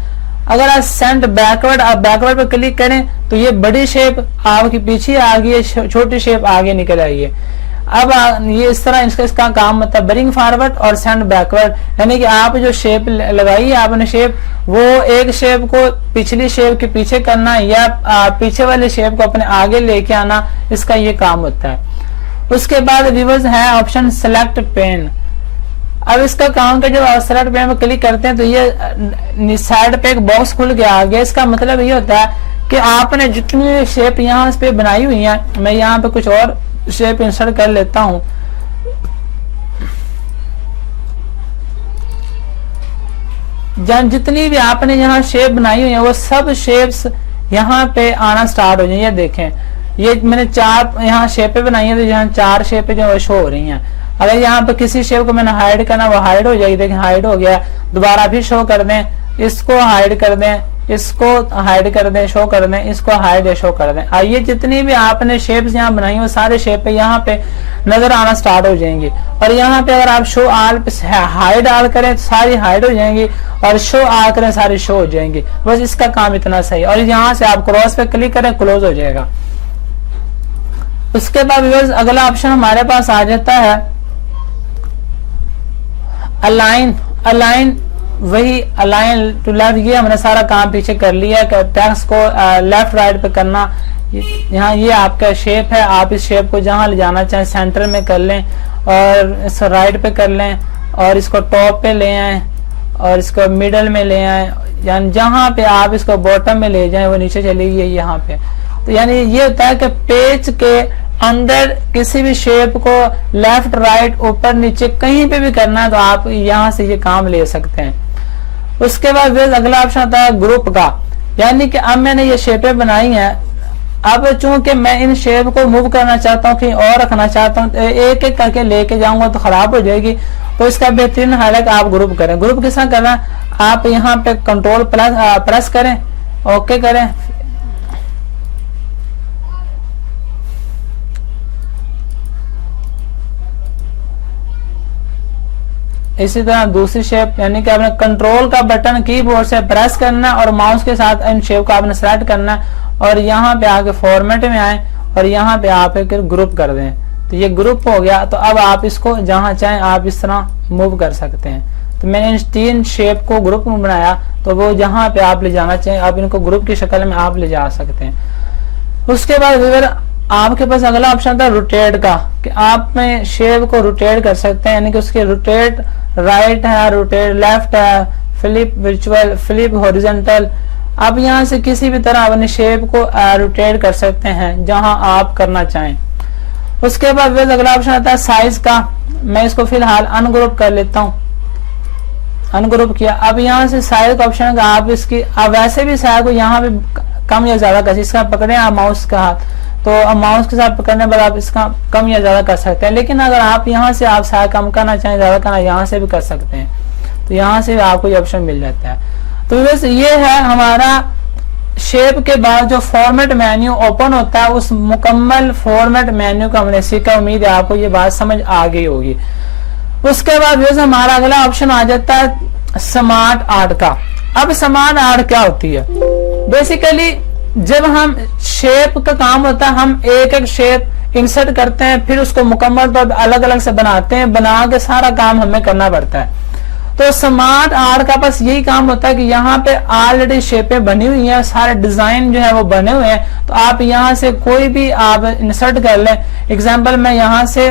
अगर आप सेंड बैकवर्ड, आप बैकवर्ड पे क्लिक करें तो ये बड़ी शेप आपकी पीछे आ गई है, छोटी शेप आगे निकल आई है। अब ये इस तरह इसका काम मतलब ब्रिंग फॉरवर्ड और सेंड बैकवर्ड, यानी कि आप जो शेप लगाई है आपने शेप, वो एक शेप को पिछली शेप के पीछे करना या पीछे वाले शेप को अपने आगे लेके आना, इसका ये काम होता है। उसके बाद व्यूअर्स है ऑप्शन सेलेक्ट पेन। अब इसका काम का जब सेलेक्ट पेन में क्लिक करते हैं तो ये साइड पे एक बॉक्स खुल के आ गया। इसका मतलब ये होता है कि आपने जितनी शेप यहाँ पे बनाई हुई है, मैं यहाँ पे कुछ और शेप इंसर्ट कर लेता हूं। जितनी भी आपने यहाँ शेप बनाई हुई है वो सब शेप्स यहाँ पे आना स्टार्ट हो जाएंगे। ये देखें, ये मैंने 4 यहाँ शेपें बनाई है, तो यहाँ 4 शेपें जो शो हो रही हैं। अगर यहाँ पे किसी शेप को मैंने हाइड करना, वो हाइड हो जाएगी। देखें हाइड हो गया, दोबारा फिर शो कर दें, इसको हाइड कर दें, इसको हाइड कर दें, शो कर दें, इसको हाइड या शो कर दें। आइए जितनी भी आपने शेप्स यहाँ बनाई वो सारे शेप यहाँ पे नजर आना स्टार्ट हो जाएंगी। और यहाँ पे अगर आप शो आल पे हाइड आल करें तो सारी हाइड हो जाएंगी, और शो आल करें सारी शो हो जाएंगी। बस इसका काम इतना सही। और यहाँ से आप क्रॉस पे क्लिक करें, क्लोज हो जाएगा। उसके बाद व्यूअर्स अगला ऑप्शन हमारे पास आ जाता है अलाइन। अलाइन वही अलाइन टू लेफ्ट, ये हमने सारा काम पीछे कर लिया। टेक्स्ट को लेफ्ट राइट पे करना। यहाँ ये आपका शेप है, आप इस शेप को जहां ले जाना चाहें सेंटर में कर लें, और इसको राइट पे कर लें, और इसको टॉप पे ले आए, और इसको मिडल में ले आए, यानी जहां पे आप इसको बॉटम में ले जाएं वो नीचे चली गई यहाँ पे। तो यानी ये होता है कि पेज के अंदर किसी भी शेप को लेफ्ट राइट ऊपर नीचे कहीं पे भी करना है तो आप यहाँ से ये काम ले सकते हैं। उसके बाद अगला ऑप्शन आता है ग्रुप का, यानी कि अब मैंने ये शेपें बनाई हैं, अब चूंकि मैं इन शेप को मूव करना चाहता हूँ, कहीं और रखना चाहता हूँ, एक एक करके लेके जाऊंगा तो खराब हो जाएगी। तो इसका बेहतरीन हल है कि आप ग्रुप करें। ग्रुप किस तरह करना, आप यहाँ पे कंट्रोल प्रेस करें, ओके करें, इसी तरह दूसरी शेप, यानी कि आपने कंट्रोल का बटन कीबोर्ड से प्रेस करना और माउस के साथ इन शेप को आपने सेलेक्ट करना, और यहाँ पे आके फॉर्मेट में आए और यहाँ पे आप एक ग्रुप कर दें, तो ये ग्रुप हो गया। तो अब आप इसको जहां चाहें आप इस तरह मूव कर सकते हैं। तो मैंने इन 3 शेप को ग्रुप में बनाया, तो वो जहां पे आप ले जाना चाहें आप इनको ग्रुप की शक्ल में आप ले जा सकते हैं। उसके बाद आपके पास अगला ऑप्शन था रोटेट का, कि आप में शेप को रोटेट कर सकते हैं, यानी कि उसके रोटेट राइट है, रोटेट लेफ्ट है, फ्लिप वर्चुअल, फ्लिप हॉरिजॉन्टल। आप यहाँ से किसी भी तरह अपने शेप को रोटेट कर सकते हैं जहां आप करना चाहें। उसके बाद अगला ऑप्शन आता है साइज का। मैं इसको फिलहाल अनग्रुप कर लेता हूँ, अनग्रुप किया। अब यहाँ से साइज का ऑप्शन का आप इसकी वैसे भी साइज को यहाँ पे कम या ज्यादा कर, इसका पकड़े आप माउस का हाथ, तो माउस के साथ पकड़ने पर आप इसका कम या ज्यादा कर सकते हैं। लेकिन अगर आप यहाँ से आप साइज कम करना चाहें, ज्यादा करना, यहाँ से भी कर सकते हैं, तो यहाँ से भी आपको ये ऑप्शन मिल जाता है। तो बस ये है हमारा शेप के बाद जो फॉर्मेट मेन्यू ओपन होता है, उस मुकम्मल फॉर्मेट मेन्यू का हमने सीखा। उम्मीद है आपको ये बात समझ आ गई होगी। उसके बाद हमारा अगला ऑप्शन आ जाता है स्मार्ट आर्ट का। अब स्मार्ट आर्ट क्या होती है, बेसिकली जब हम शेप का काम होता है, हम एक एक शेप इंसर्ट करते हैं, फिर उसको मुकम्मल तौर पर अलग अलग से बनाते हैं, बना के सारा काम हमें करना पड़ता है। तो स्मार्ट आर्ट का बस यही काम होता है कि यहाँ पे ऑलरेडी शेपें बनी हुई हैं, सारे डिजाइन जो है वो बने हुए हैं, तो आप यहाँ से कोई भी आप इंसर्ट कर लें। एग्जाम्पल मैं यहाँ से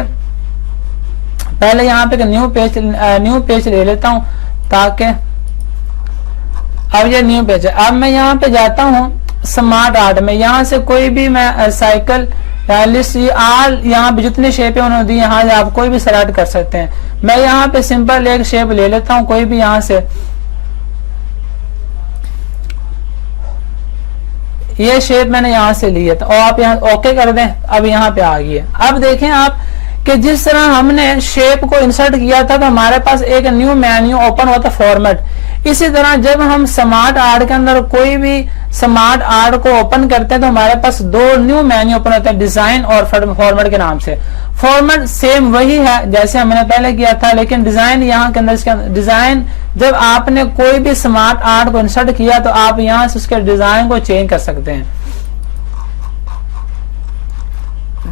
पहले यहाँ पे न्यू पेज ले लेता हूँ, ताकि अब ये न्यू पेज है। अब मैं यहाँ पे जाता हूँ स्मार्ट आर्ट में, यहाँ से कोई भी मैं साइकिल लिस्ट यहाँ पे जितनी शेपें उन्होंने दी, यहाँ से आप कोई भी सेलेक्ट कर सकते हैं। मैं यहाँ पे सिंपल एक शेप ले लेता हूँ कोई भी, यहाँ से ये शेप मैंने यहाँ से ली है, तो आप यहाँ ओके कर दें। अब यहाँ पे आ गई है। अब देखें आप कि जिस तरह हमने शेप को इंसर्ट किया था तो हमारे पास एक न्यू मेन्यू ओपन हुआ था फॉर्मेट, इसी तरह जब हम स्मार्ट आर्ट के अंदर कोई भी स्मार्ट आर्ट को ओपन करते हैं तो हमारे पास दो न्यू मेन्यू ओपन होते हैं, डिजाइन और फॉर्मेट के नाम से। फॉर्मेट सेम वही है जैसे हमने पहले किया था, लेकिन डिजाइन यहाँ के अंदर, इसके डिजाइन जब आपने कोई भी स्मार्ट आर्ट को इंसर्ट किया तो आप यहाँ से उसके डिजाइन को चेंज कर सकते हैं।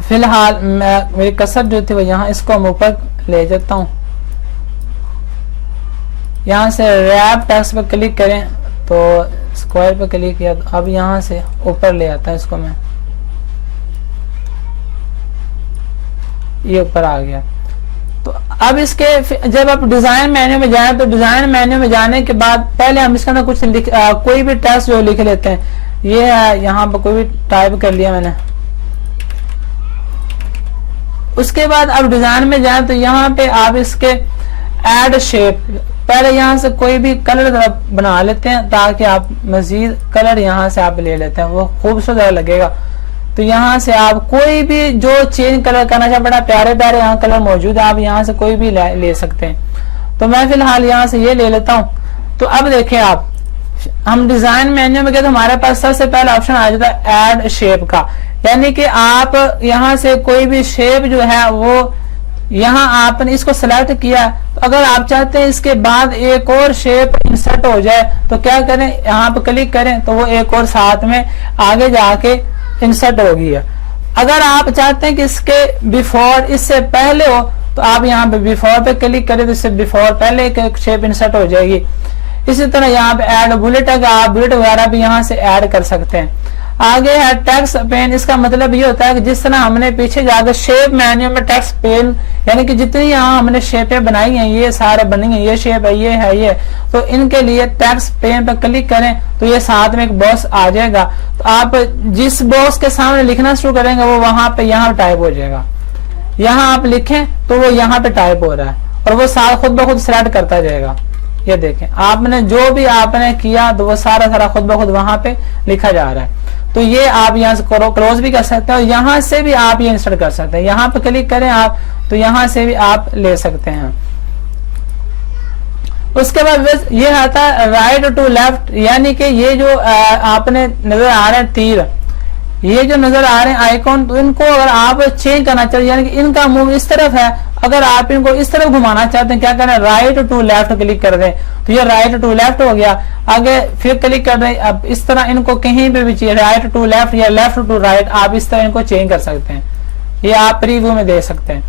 फिलहाल मेरी कसर जो थी वो यहाँ, इसको हम ऊपर ले जाता हूँ। यहाँ से रैप टेक्स्ट पर क्लिक करें तो स्क्वायर पर क्लिक किया तो अब यहाँ से ऊपर ले आता है इसको मैं, ये ऊपर आ गया। तो अब इसके जब आप डिजाइन मेन्यू में जाएं तो डिजाइन मेन्यू में जाने के बाद पहले हम इसके अंदर कुछ कोई भी टेक्स्ट जो लिख लेते हैं। ये है, यहाँ पर कोई भी टाइप कर लिया मैंने। उसके बाद अब डिजाइन में जाएं तो यहाँ पे आप इसके ऐड शेप, पहले यहाँ से कोई भी कलर बना लेते हैं ताकि आप मजीद कलर यहाँ से आप ले लेते हैं, वो खूबसूरत लगेगा। तो यहाँ से आप कोई भी जो चेंज कलर करना चाहे, बड़ा प्यारे प्यारे यहाँ कलर मौजूद है, आप यहाँ से कोई भी ले सकते हैं। तो मैं फिलहाल यहाँ से ये ले लेता हूँ। तो अब देखें आप, हम डिजाइन मेन्यू में गए तो हमारे पास सबसे पहला ऑप्शन आ जाता है ऐड शेप का, यानी कि आप यहाँ से कोई भी शेप जो है वो यहाँ आपने इसको सेलेक्ट किया, तो अगर आप चाहते हैं इसके बाद एक और शेप इंसर्ट हो जाए तो क्या करें, यहाँ पे क्लिक करें तो वो एक और साथ में आगे जाके इंसर्ट होगी है। अगर आप चाहते हैं कि इसके बिफोर, इससे पहले हो, तो आप यहाँ पे बिफोर पे क्लिक करें तो इससे बिफोर पहले एक शेप इंसर्ट हो जाएगी। इसी तरह यहाँ पे ऐड बुलेट है, आप बुलेट वगैरह भी यहाँ से ऐड कर सकते हैं। आगे है टेक्स्ट पेन, इसका मतलब ये होता है कि जिस तरह हमने पीछे जाकर शेप मेन्यू में टेक्स्ट पेन, यानी कि जितनी यहाँ हमने शेपें बनाई हैं, ये सारे बनी हैं, ये शेप है, ये है, ये, तो इनके लिए टेक्स्ट पेन पर क्लिक करें तो ये साथ में एक बॉक्स आ जाएगा। तो आप जिस बॉक्स के सामने लिखना शुरू करेंगे वो वहां पे यहाँ टाइप हो जाएगा। यहाँ आप लिखें तो वो यहाँ पे टाइप हो रहा है और वो सारा खुद ब खुद सिलेक्ट करता जाएगा। ये देखें, आपने जो भी आपने किया तो वो सारा खुद ब खुद वहां पे लिखा जा रहा है। तो ये आप यहाँ से क्लोज भी कर सकते हैं और यहाँ से भी आप ये इंसर्ट कर सकते हैं। यहाँ पे क्लिक करें आप तो यहाँ से भी आप ले सकते हैं। उसके बाद ये आता है राइट टू लेफ्ट, यानी कि ये जो आपने नजर आ रहे हैं तीर, ये जो नजर आ रहे हैं आइकॉन, तो इनको अगर आप चेंज करना चाहते हैं, यानी कि इनका मूव इस तरफ है, अगर आप इनको इस तरफ घुमाना चाहते हैं क्या करना है, राइट टू लेफ्ट क्लिक कर दें तो ये राइट टू लेफ्ट हो गया। आगे फिर क्लिक कर दें, अब इस तरह इनको कहीं पे भी चाहिए, राइट टू लेफ्ट या लेफ्ट टू राइट, आप इस तरह इनको चेंज कर सकते हैं। ये आप प्रीव्यू में दे सकते हैं।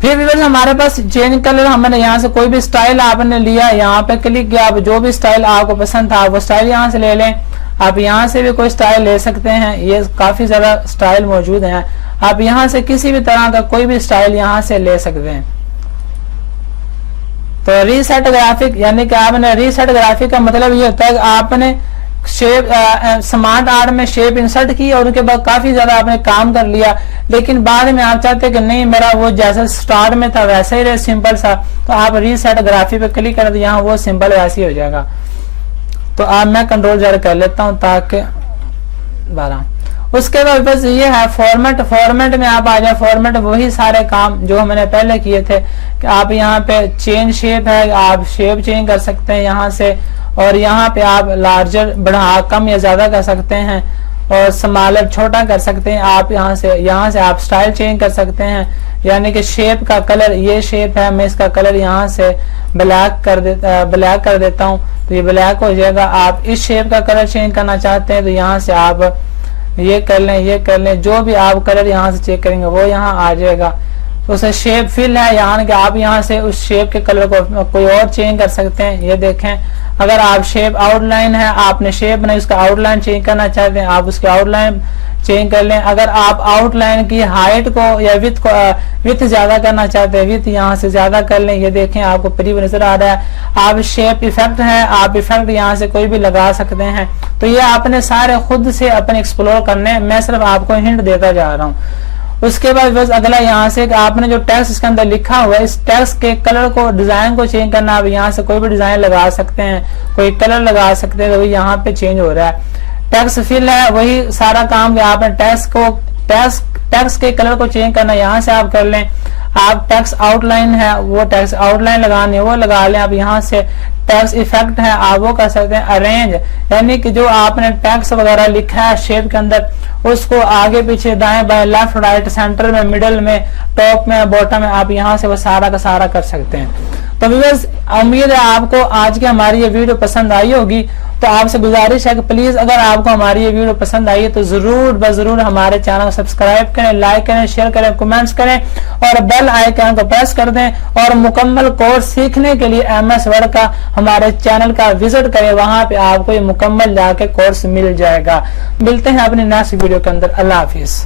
फिर भी हमारे पास चेंज कलर, हमने यहाँ से कोई भी स्टाइल आपने लिया, यहाँ पे क्लिक किया, आप जो भी स्टाइल आपको पसंद था वो स्टाइल यहाँ से ले लें। आप यहाँ से भी कोई स्टाइल ले सकते हैं, ये काफी ज्यादा स्टाइल मौजूद हैं। आप यहाँ से किसी भी तरह का कोई भी स्टाइल यहाँ से ले सकते हैं। तो रीसेट ग्राफिक, यानी कि आपने रीसेट ग्राफिक का मतलब ये होता है कि आपने शेप स्मार्ट आर्ट में शेप इंसर्ट की और उनके बाद काफी ज्यादा आपने काम कर लिया, लेकिन बाद में आप चाहते हैं कि नहीं मेरा वो जैसा स्टार्ट में था वैसा ही रहे, सिंपल सा, तो आप रीसेट ग्राफिक पे क्लिक करें तो यहाँ वो सिंपल वैसे ही हो जाएगा। तो आप मैं कंट्रोल ज़रा कर लेता हूँ ताकि 12। उसके बाद बस ये है फॉर्मेट, फॉर्मेट में आप आ जाए। फॉर्मेट वही सारे काम जो हमने पहले किए थे कि आप यहाँ पे चेंज शेप है, आप शेप चेंज कर सकते हैं यहाँ से, और यहाँ पे आप लार्जर बढ़ा कम या ज्यादा कर सकते हैं और स्मॉलर छोटा कर सकते हैं। आप यहाँ से आप स्टाइल चेंज कर सकते हैं, यानी कि शेप का कलर, ये शेप है, मैं इसका कलर यहाँ से ब्लैक कर देता हूँ तो ये ब्लैक हो जाएगा। आप इस शेप का कलर चेंज करना चाहते हैं तो यहाँ से आप ये कर लें, जो भी आप कलर यहाँ से चेक करेंगे वो यहाँ आ जाएगा। उसे शेप फिल है, यानी कि आप यहाँ से उस शेप के कलर को कोई और चेंज कर सकते हैं। ये देखें, अगर आप शेप आउटलाइन है, आपने शेप बनाई, उसका आउटलाइन चेंज करना चाहते हैं, आप उसके आउटलाइन चेंज कर लें। अगर आप आउटलाइन की हाइट को या विथ ज्यादा करना चाहते हैं, विथ यहाँ से ज्यादा कर लें। ये देखें, आपको प्रीव्यू नजर आ रहा है। आप शेप इफेक्ट है, आप इफेक्ट यहाँ से कोई भी लगा सकते हैं। तो ये आपने सारे खुद से अपने एक्सप्लोर करने, मैं सिर्फ आपको हिंट देता जा रहा हूँ। उसके बाद बस अगला यहाँ से आपने जो टेक्स्ट इसके अंदर लिखा हुआ है, इस टेक्स्ट के कलर को, डिजाइन को चेंज करना, आप यहाँ से कोई भी डिजाइन लगा सकते हैं, कोई कलर लगा सकते हैं, तो यहाँ पे चेंज हो रहा है। टेक्स्ट फिल है, वही सारा काम कि आपने टेक्स्ट के कलर को चेंज करना, यहाँ से आप कर लें। आप टेक्स्ट आउटलाइन है वो टेक्स्ट आउटलाइन लगानी है वो लगा लें। आप यहाँ से टेक्स्ट इफेक्ट है आप वो कर सकते हैं अरेंज, यानी कि जो आपने टेक्स्ट वगैरह लिखा है शेप के अंदर उसको आगे पीछे दाएं बाएं लेफ्ट राइट सेंटर में मिडिल में टॉप में बॉटम में आप यहाँ से वो सारा का सारा कर सकते हैं। तो व्यूअर्स उम्मीद है आपको आज की हमारी ये वीडियो पसंद आई होगी। तो आपसे गुजारिश है कि प्लीज अगर आपको हमारी ये वीडियो पसंद आई है तो जरूर बजरूर हमारे चैनल को सब्सक्राइब करें, लाइक करें, शेयर करें, कमेंट्स करें और बेल आइकन को प्रेस कर दें। और मुकम्मल कोर्स सीखने के लिए MS वर्ड का हमारे चैनल का विजिट करें, वहां पे आपको ये मुकम्मल जाके कोर्स मिल जाएगा। मिलते हैं अपनी नेक्स्ट वीडियो के अंदर। अल्लाह हाफिज।